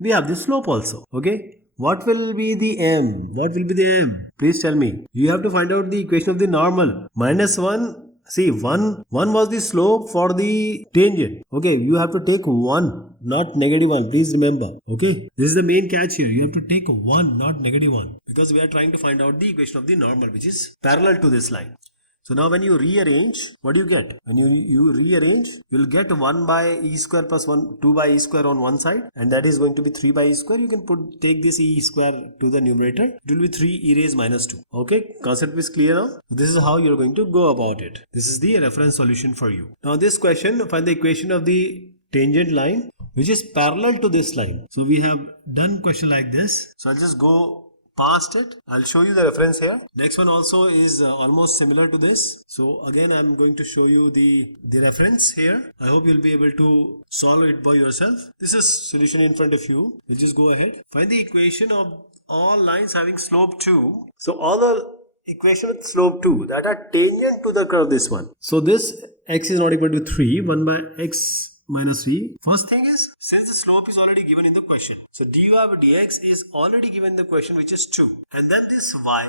We have the slope also. Okay. What will be the m? What will be the m? Please tell me. You have to find out the equation of the normal. Minus 1. See, 1 was the slope for the tangent. Okay, you have to take 1, not negative 1. Please remember. Okay, this is the main catch here. You have to take 1, not negative 1. Because we are trying to find out the equation of the normal, which is parallel to this line. So now when you rearrange, what do you get? When you rearrange, you will get 1 by e square plus 2 by e square on one side, and that is going to be 3 by e square. You can take this e square to the numerator. It will be 3 e raised minus 2. Okay, concept is clear now. This is how you are going to go about it. This is the reference solution for you. Now this question, find the equation of the tangent line which is parallel to this line. So we have done question like this. So I'll just go past it. I'll show you the reference here. Next one also is almost similar to this. So again I'm going to show you the reference here. I hope you'll be able to solve it by yourself. This is solution in front of you. We'll just go ahead. Find the equation of all lines having slope 2. So all the equation with slope 2 that are tangent to the curve this one. So this x is not equal to 3. 1 by x minus v. First thing is, since the slope is already given in the question, so dy by dx is already given in the question, which is 2. And then this y,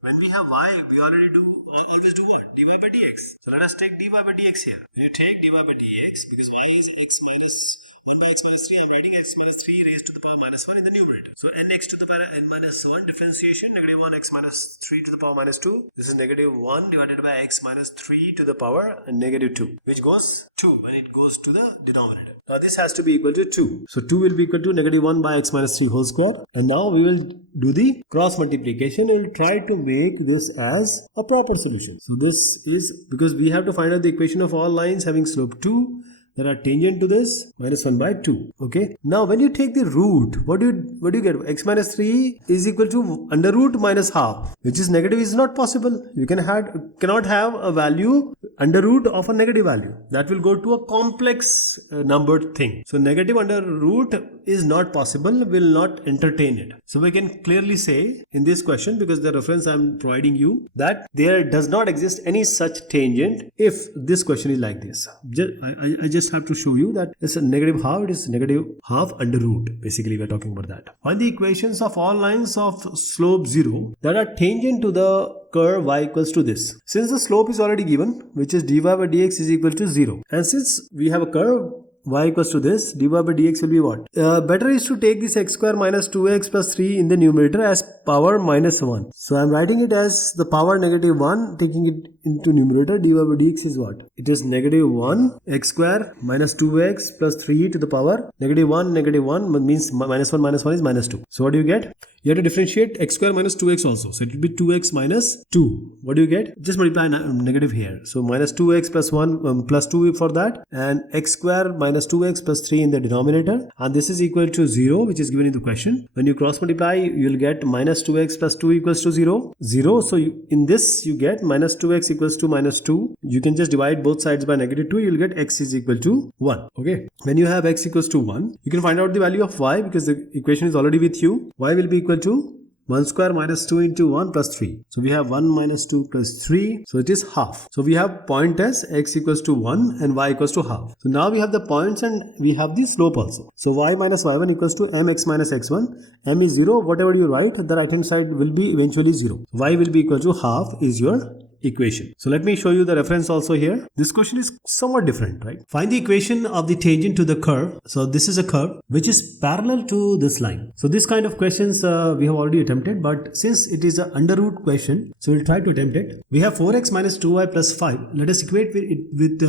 when we have y, we always do what? Dy by dx. So let us take dy by dx here. When you take dy by dx, because y is x minus 1 by x minus 3, I am writing x minus 3 raised to the power minus 1 in the numerator. So nx to the power n minus 1 differentiation, negative 1 x minus 3 to the power minus 2. This is negative 1 divided by x minus 3 to the power and negative 2, which goes 2 when it goes to the denominator. Now this has to be equal to 2. So 2 will be equal to negative 1 by x minus 3 whole square. And now we will do the cross multiplication and we'll try to make this as a proper solution. So this is because we have to find out the equation of all lines having slope 2 that are tangent to this, minus 1 by 2. Okay. Now when you take the root, what do you get? X minus 3 is equal to under root minus half, which is negative is not possible. You cannot have a value under root of a negative value. That will go to a complex numbered thing. So negative under root is not possible, will not entertain it. So we can clearly say in this question, because the reference I am providing you, that there does not exist any such tangent if this question is like this. I just have to show you that it's a negative half, it is negative half under root. Basically we are talking about that. Find the equations of all lines of slope 0 that are tangent to the curve y equals to this. Since the slope is already given, which is dy by dx is equal to 0, and since we have a curve y equals to this, dy by dx will be what? Better is to take this x square minus 2x plus 3 in the numerator as power minus 1. So I am writing it as the power negative 1, taking it into numerator. Dy by dx is what? It is negative 1 x square minus 2x plus 3 to the power negative 1 means minus 1 is minus 2. So what do you get? You have to differentiate x square minus 2x also. So it will be 2x minus 2. What do you get? Just multiply negative here. So minus 2x plus 1 plus 2 for that, and x square minus 2x plus 3 in the denominator, and this is equal to 0, which is given in the question. When you cross multiply, you will get minus 2x plus 2 equals to 0. So in this you get minus 2x equals to minus 2. You can just divide both sides by negative 2. You will get x is equal to 1. Okay. When you have x equals to 1, you can find out the value of y because the equation is already with you. Y will be equal to 1 square minus 2 into 1 plus 3. So we have 1 minus 2 plus 3. So it is half. So we have point as x equals to 1 and y equals to half. So now we have the points and we have the slope also. So y minus y1 equals to mx minus x1. M is 0. Whatever you write, the right hand side will be eventually 0. Y will be equal to half is your equation. So let me show you the reference also here. This question is somewhat different, right? Find the equation of the tangent to the curve. So this is a curve which is parallel to this line. So this kind of questions we have already attempted, but since it is an under root question, so we'll try to attempt it. We have 4x minus 2y plus 5. Let us equate it with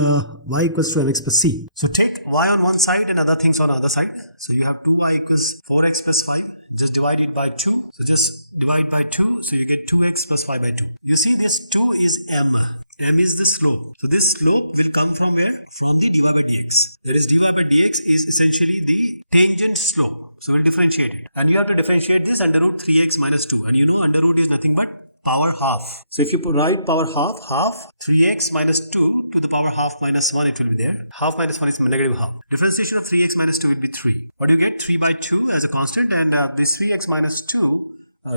y equals to mx plus c. So take y on one side and other things on the other side. So you have 2y equals 4x plus 5. Just divide it by 2. So just divide by 2. So you get 2x plus 5 by 2. You see this 2 is m. M is the slope. So this slope will come from where? From the dy by dx. That is dy by dx is essentially the tangent slope. So we'll differentiate it. And you have to differentiate this under root 3x minus 2. And you know under root is nothing but power half. So if you write power half 3x minus 2 to the power half minus 1, it will be there. Half minus 1 is negative half. Differentiation of 3x minus 2 will be 3. What do you get? 3 by 2 as a constant, and this 3x minus 2,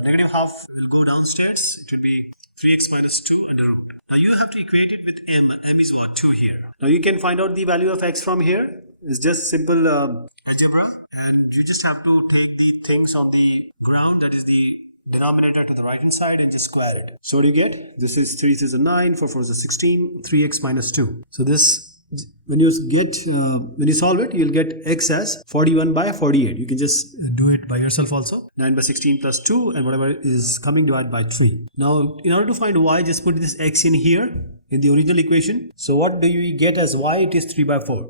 negative half will go downstairs. It will be 3x minus 2 under root. Now you have to equate it with m. M is what? 2 here. Now you can find out the value of x from here. It's just simple algebra, and you just have to take the things on the ground, that is the denominator, to the right hand side and just square it. So what do you get? This is 3 is a 9, 4 is a 16, 3x minus 2. So this, when you solve it, you'll get x as 41 by 48. You can just do it by yourself also. 9 by 16 plus 2, and whatever is coming divided by 3. Now in order to find y, just put this x in here in the original equation. So what do you get as y? It is 3 by 4.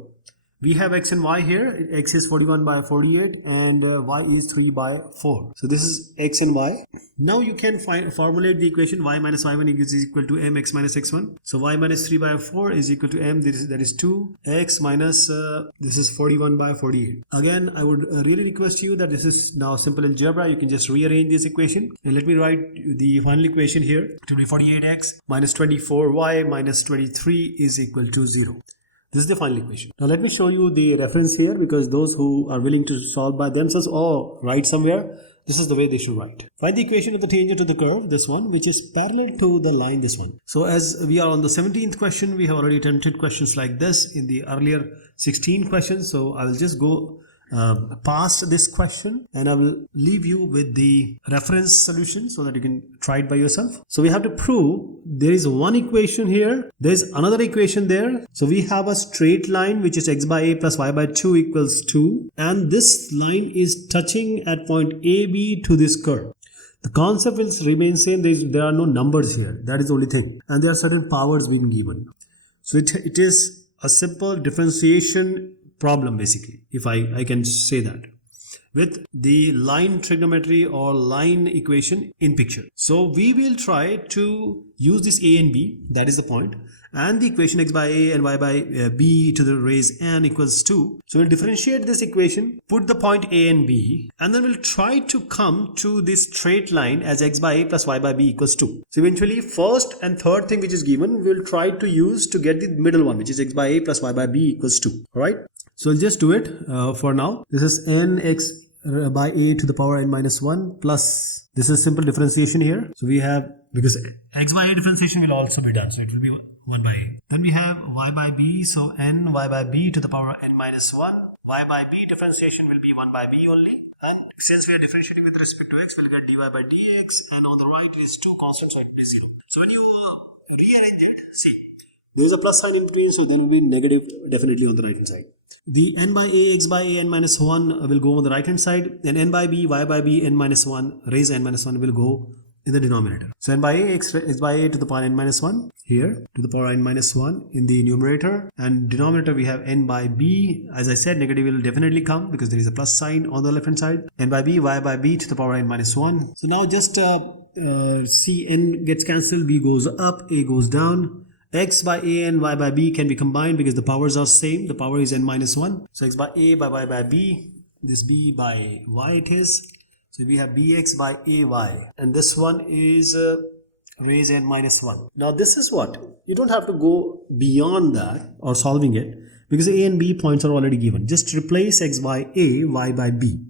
We have x and y here. X is 41 by 48 and y is 3 by 4. So this is x and y. Now you can formulate the equation y minus y1 is equal to m x minus x1. So y minus 3 by 4 is equal to m, that is 2, x minus this is 41 by 48. Again, I would really request you that this is now simple algebra. You can just rearrange this equation. And let me write the final equation here. It will be 48x minus 24y minus 23 is equal to 0. This is the final equation. Now let me show you the reference here, because those who are willing to solve by themselves or write somewhere, this is the way they should write. Find the equation of the tangent to the curve, this one, which is parallel to the line, this one. So as we are on the 17th question, we have already attempted questions like this in the earlier 16 questions. So I will just go past this question and I will leave you with the reference solution so that you can try it by yourself. So we have to prove there is one equation here, there is another equation there. So we have a straight line which is x by a plus y by 2 equals 2, and this line is touching at point AB to this curve. The concept will remain same. There are no numbers here. That is the only thing. And there are certain powers being given. So it is a simple differentiation problem, basically, if I can say that, with the line trigonometry or line equation in picture. So we will try to use this a and b, that is the point, and the equation x by a and y by b to the raise n equals 2. So we'll differentiate this equation, put the point a and b, and then we'll try to come to this straight line as x by a plus y by b equals 2. So eventually first and third thing which is given, we'll try to use to get the middle one, which is x by a plus y by b equals 2. Alright, so I'll just do it for now. This is nx by a to the power n minus 1 plus, this is simple differentiation here. So we have, because x by a differentiation will also be done, so it will be 1 by a. Then we have y by b, so n y by b to the power n minus 1. Y by b differentiation will be 1 by b only. And since we are differentiating with respect to x, we'll get dy by dx, and on the right is 2 constant, so it will be 0. So when you rearrange it, see, there is a plus sign in between, so there will be negative definitely on the right hand side. The n by a, x by a, n minus 1 will go on the right hand side, and n by b, y by b, n minus 1, raise n minus 1 will go in the denominator. So n by a, x by a to the power n minus 1 here, to the power n minus 1 in the numerator, and denominator we have n by b. As I said, negative will definitely come because there is a plus sign on the left hand side. N by b, y by b to the power n minus 1. So now just see, n gets cancelled, b goes up, a goes down. X by a and y by b can be combined because the powers are same. The power is n minus 1. So x by a by y by b, this b by y it is. So we have bx by ay, and this one is raise n minus 1. Now this is what? You don't have to go beyond that or solving it, because a and b points are already given. Just replace x by a, y by b.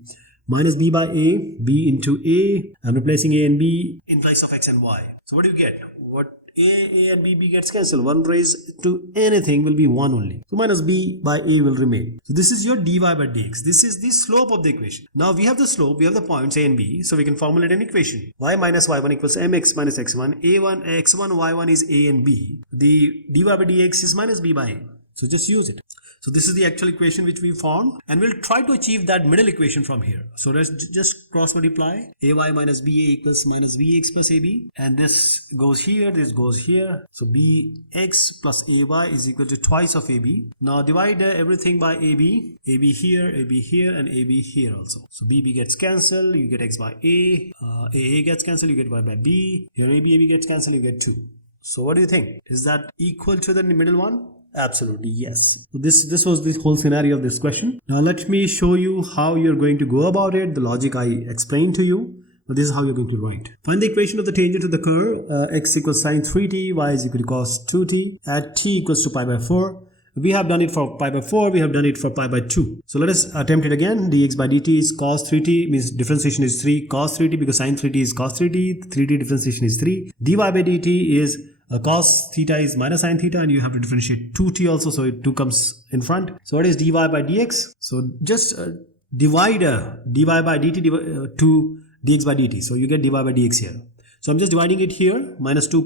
Minus b by a, b into a. I'm replacing a and b in place of x and y. So what do you get? What A and B gets cancelled. 1 raised to anything will be 1 only. So minus B by A will remain. So this is your dy by dx. This is the slope of the equation. Now we have the slope, we have the points A and B. So we can formulate an equation. Y minus y1 equals mx minus x1. A1, x1, y1 is A and B. The dy by dx is minus B by A. So just use it. So this is the actual equation which we formed, and we'll try to achieve that middle equation from here. So let's just cross multiply. Ay minus ba equals minus bx plus ab, and this goes here, this goes here. So bx plus ay is equal to twice of ab. Now divide everything by ab here, and ab here also. So bb gets cancelled, you get x by a, a gets cancelled, you get y by b. Here ab gets cancelled, you get 2. So what do you think? Is that equal to the middle one? Absolutely, yes. So this was the whole scenario of this question. Now let me show you how you're going to go about it. The logic I explained to you. But this is how you're going to write. Find the equation of the tangent to the curve. X equals sine 3t, y is equal to cos 2t, at t equals to pi by 4. We have done it for pi by 4, we have done it for pi by 2. So let us attempt it again. Dx by dt is cos 3t, means differentiation is 3 cos 3t, because sine 3t is cos 3t, 3t differentiation is 3. dy by dt is cos theta is minus sine theta, and you have to differentiate 2t also, so 2 comes in front. So what is dy by dx? So just divide dy by dt to dx by dt. So you get dy by dx here. So I'm just dividing it here. Minus 2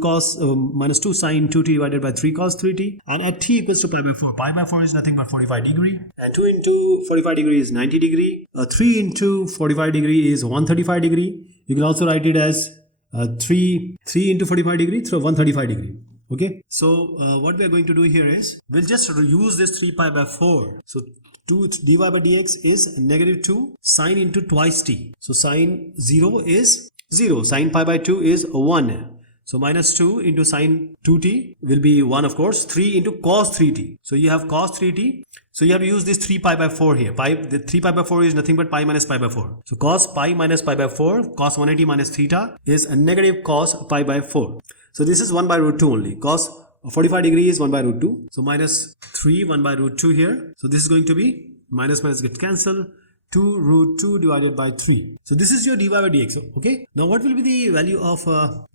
sine 2t divided by 3 cos 3t. And at t equals to pi by 4. Pi by 4 is nothing but 45 degree. And 2 into 45 degree is 90 degree. 3 into 45 degree is 135 degree. You can also write it as 3 into 45 degree, so 135 degree. Okay. So what we are going to do here is, we'll just use this 3 pi by 4. So 2 dy by dx is negative 2 sine into twice t. So sine 0 is 0. Sine pi by 2 is 1. So minus 2 into sine 2t will be 1, of course. 3 into cos 3t. So you have cos 3t. So you have to use this 3 pi by 4 here. The 3 pi by 4 is nothing but pi minus pi by 4. So cos pi minus pi by 4, cos 180 minus theta is a negative cos pi by 4. So this is 1 by root 2 only. Cos 45 degree is 1 by root 2. So minus 3, 1 by root 2 here. So this is going to be minus gets cancelled. 2 root 2 divided by 3. So this is your dy by dx. Okay. Now what will be the value of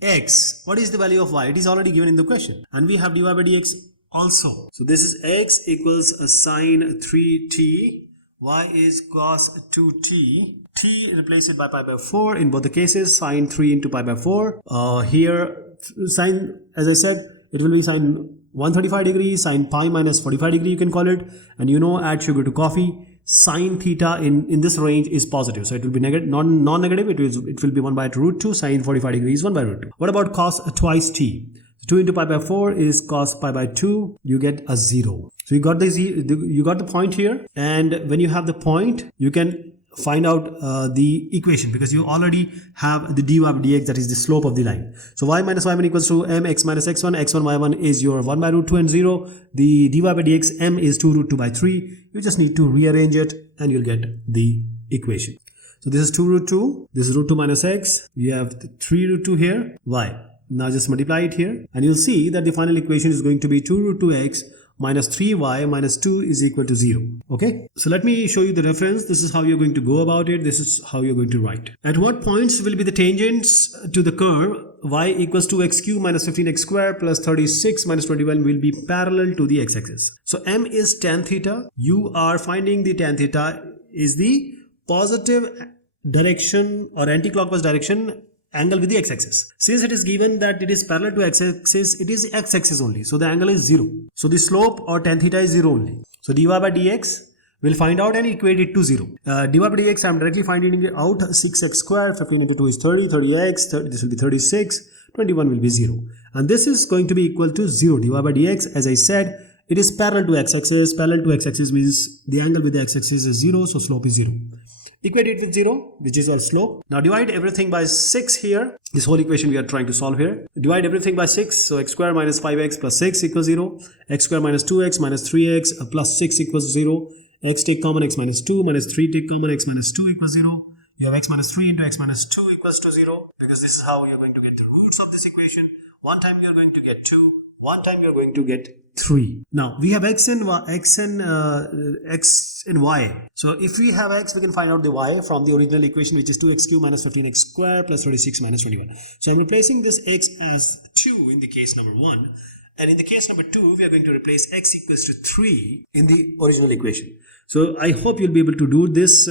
x? What is the value of y? It is already given in the question. And we have dy by dx also. So this is x equals a sine 3t. Y is cos 2t. T replaced by pi by 4 in both the cases. Sine 3 into pi by 4. Here sine, as I said, it will be sine 135 degrees. Sine pi minus 45 degree you can call it. And you know, add sugar to coffee. Sine theta in this range is positive, so it will be negative, non-negative. It will be 1 by root 2. Sine 45 degrees 1 by root 2. What about cos twice t? 2 into pi by 4 is cos pi by 2. You get a 0. So you got the point here, and when you have the point, you can find out the equation, because you already have the dy by dx, that is the slope of the line. So y minus y1 equals to mx minus x1. x1 y1 is your 1 by root 2 and 0. The dy by dx m is 2 root 2 by 3. You just need to rearrange it and you'll get the equation. So this is 2 root 2. This is root 2 minus x. You have 3 root 2 here. Y. Now just multiply it here, and you'll see that the final equation is going to be 2 root 2x minus 3y minus 2 is equal to 0. Okay. So let me show you the reference. This is how you're going to go about it. This is how you're going to write. At what points will be the tangents to the curve y equals to x cube minus 15x square plus 36 minus 21 will be parallel to the x-axis. So m is tan theta. You are finding the tan theta is the positive direction or anti-clockwise direction angle with the x-axis. Since it is given that it is parallel to x-axis, it is x-axis only. So the angle is 0. So the slope or tan theta is 0 only. So dy by dx, we'll find out and equate it to 0. Dy by dx, I'm directly finding it out. 6x squared, 15 into 2 is 30, 30x, this will be 36, 21 will be 0. And this is going to be equal to 0. Dy by dx, as I said, it is parallel to x-axis. Parallel to x-axis means the angle with the x-axis is 0, so slope is 0. Equate it with 0, which is our slope. Now divide everything by 6 here. This whole equation we are trying to solve here. Divide everything by 6. So x square minus 5x plus 6 equals 0. X square minus 2x minus 3x plus 6 equals 0. X take common, x minus 2 minus 3 take common, x minus 2 equals 0. You have x minus 3 into x minus 2 equals to 0. Because this is how you're going to get the roots of this equation. One time you're going to get 2. One time you're going to get 3. Now we have x and y. So if we have x, we can find out the y from the original equation, which is 2x cubed minus 15x squared plus 36 minus 21. So I'm replacing this x as 2 in the case number 1. And in the case number 2, we are going to replace x equals to 3 in the original equation. So I hope you'll be able to do this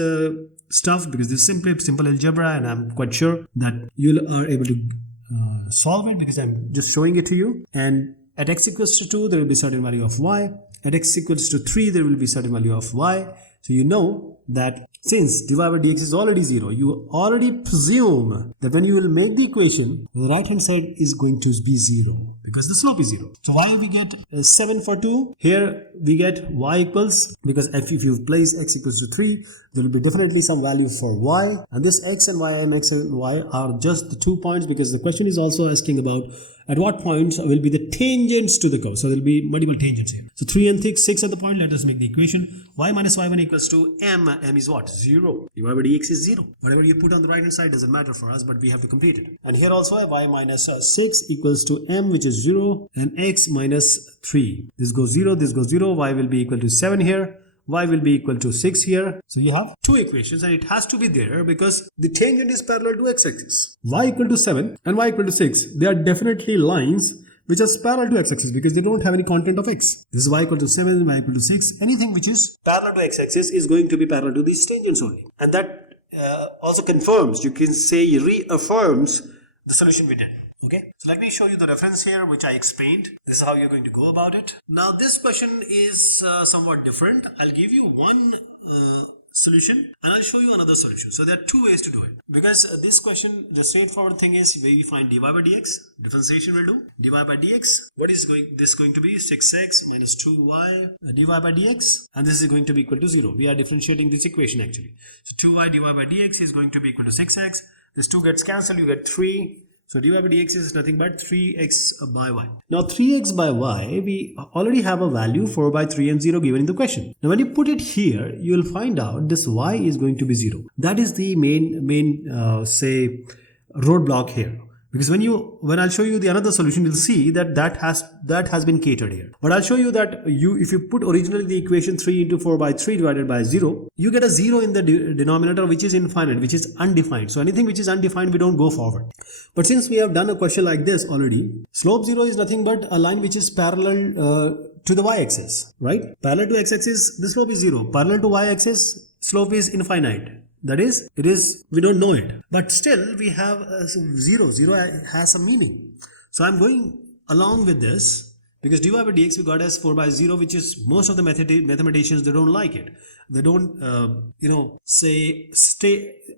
stuff, because this is simple algebra, and I'm quite sure that you are able to solve it, because I'm just showing it to you. And at x equals to 2, there will be certain value of y. At x equals to 3, there will be certain value of y. So you know that since dy by dx is already 0, you already presume that when you will make the equation, the right hand side is going to be 0, because the slope is 0. So why we get 7 for 2? Here we get y equals, because if you place x equals to 3, there will be definitely some value for y. And this x and y and x and y are just the 2 points, because the question is also asking about at what points will be the tangents to the curve. So there will be multiple tangents here. So 3 and 6 at the point. Let us make the equation. Y minus y1 equals to m. M is what? 0. dy by dx is 0. Whatever you put on the right hand side doesn't matter for us, but we have to complete it. And here also y minus 6 equals to m, which is 0, and x minus 3. This goes 0, this goes 0. Y will be equal to 7 here. Y will be equal to 6 here. So you have two equations, and it has to be there because the tangent is parallel to x-axis. Y equal to 7 and y equal to 6. They are definitely lines which are parallel to x-axis, because they don't have any content of x. This is y equal to 7, y equal to 6. Anything which is parallel to x-axis is going to be parallel to these tangents only. And that also confirms, you can say reaffirms the solution we did. Okay, so let me show you the reference here, which I explained. This is how you're going to go about it. Now this question is somewhat different. I'll give you one solution and I'll show you another solution. So there are two ways to do it, because this question, the straightforward thing is where we find dy by dx. Differentiation will do. Dy by dx, what is this going to be? 6x minus 2y dy by dx, and this is going to be equal to 0. We are differentiating this equation actually. So 2y dy by dx is going to be equal to 6x. This 2 gets cancelled, you get 3. So dy by dx is nothing but 3x by y. Now 3x by y, we already have a value 4 by 3 and 0 given in the question. Now when you put it here, you will find out this y is going to be 0. That is the main say roadblock here. Because when I'll show you the another solution, you'll see that has been catered here. But I'll show you that if you put originally the equation 3 into 4 by 3 divided by 0, you get a 0 in the denominator, which is infinite, which is undefined. So anything which is undefined, we don't go forward. But since we have done a question like this already, slope 0 is nothing but a line which is parallel to the y-axis, right? Parallel to x-axis, the slope is 0. Parallel to y-axis, slope is infinite. That is, we don't know it. But still, we have 0. 0 has some meaning. So I'm going along with this, because dy by dx we got as 4 by 0, which is most of the mathematicians, they don't like it. They don't,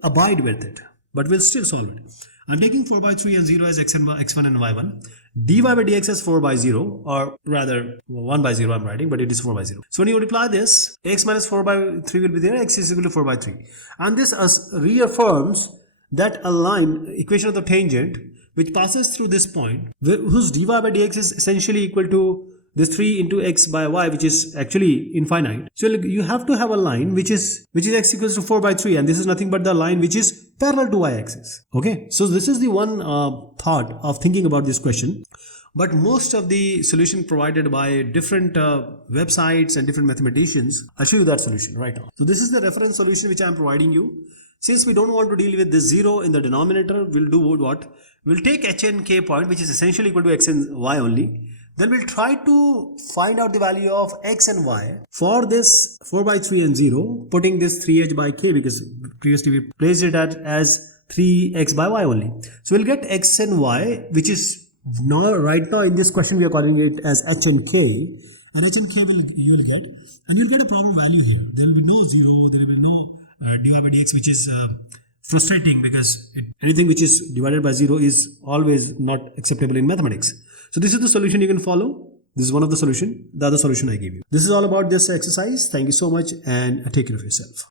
abide with it. But we'll still solve it. I'm taking 4 by 3 and 0 as x1 and y1. dy by dx is 4 by 0, or rather 1 by 0 I'm writing, but it is 4 by 0. So when you multiply this, x minus 4 by 3 will be there, x is equal to 4 by 3. And this reaffirms that a line, equation of the tangent, which passes through this point, whose dy by dx is essentially equal to this 3 into x by y, which is actually infinite. So you have to have a line which is x equals to 4 by 3, and this is nothing but the line which is parallel to y-axis. Okay, so this is the one thought of thinking about this question. But most of the solution provided by different websites and different mathematicians, I'll show you that solution right now. So this is the reference solution which I'm providing you. Since we don't want to deal with this 0 in the denominator, we'll do what? We'll take h and k point, which is essentially equal to x and y only. Then we'll try to find out the value of x and y for this 4 by 3 and 0, putting this 3h by k, because previously we placed it as 3x by y only. So we'll get x and y, which is right now in this question we are calling it as h and k. And h and k you will get, and you'll get a problem value here. There will be no 0, there will be no dy by dx, which is frustrating, because anything which is divided by 0 is always not acceptable in mathematics. So this is the solution you can follow. This is one of the solution. The other solution I gave you. This is all about this exercise. Thank you so much, and take care of yourself.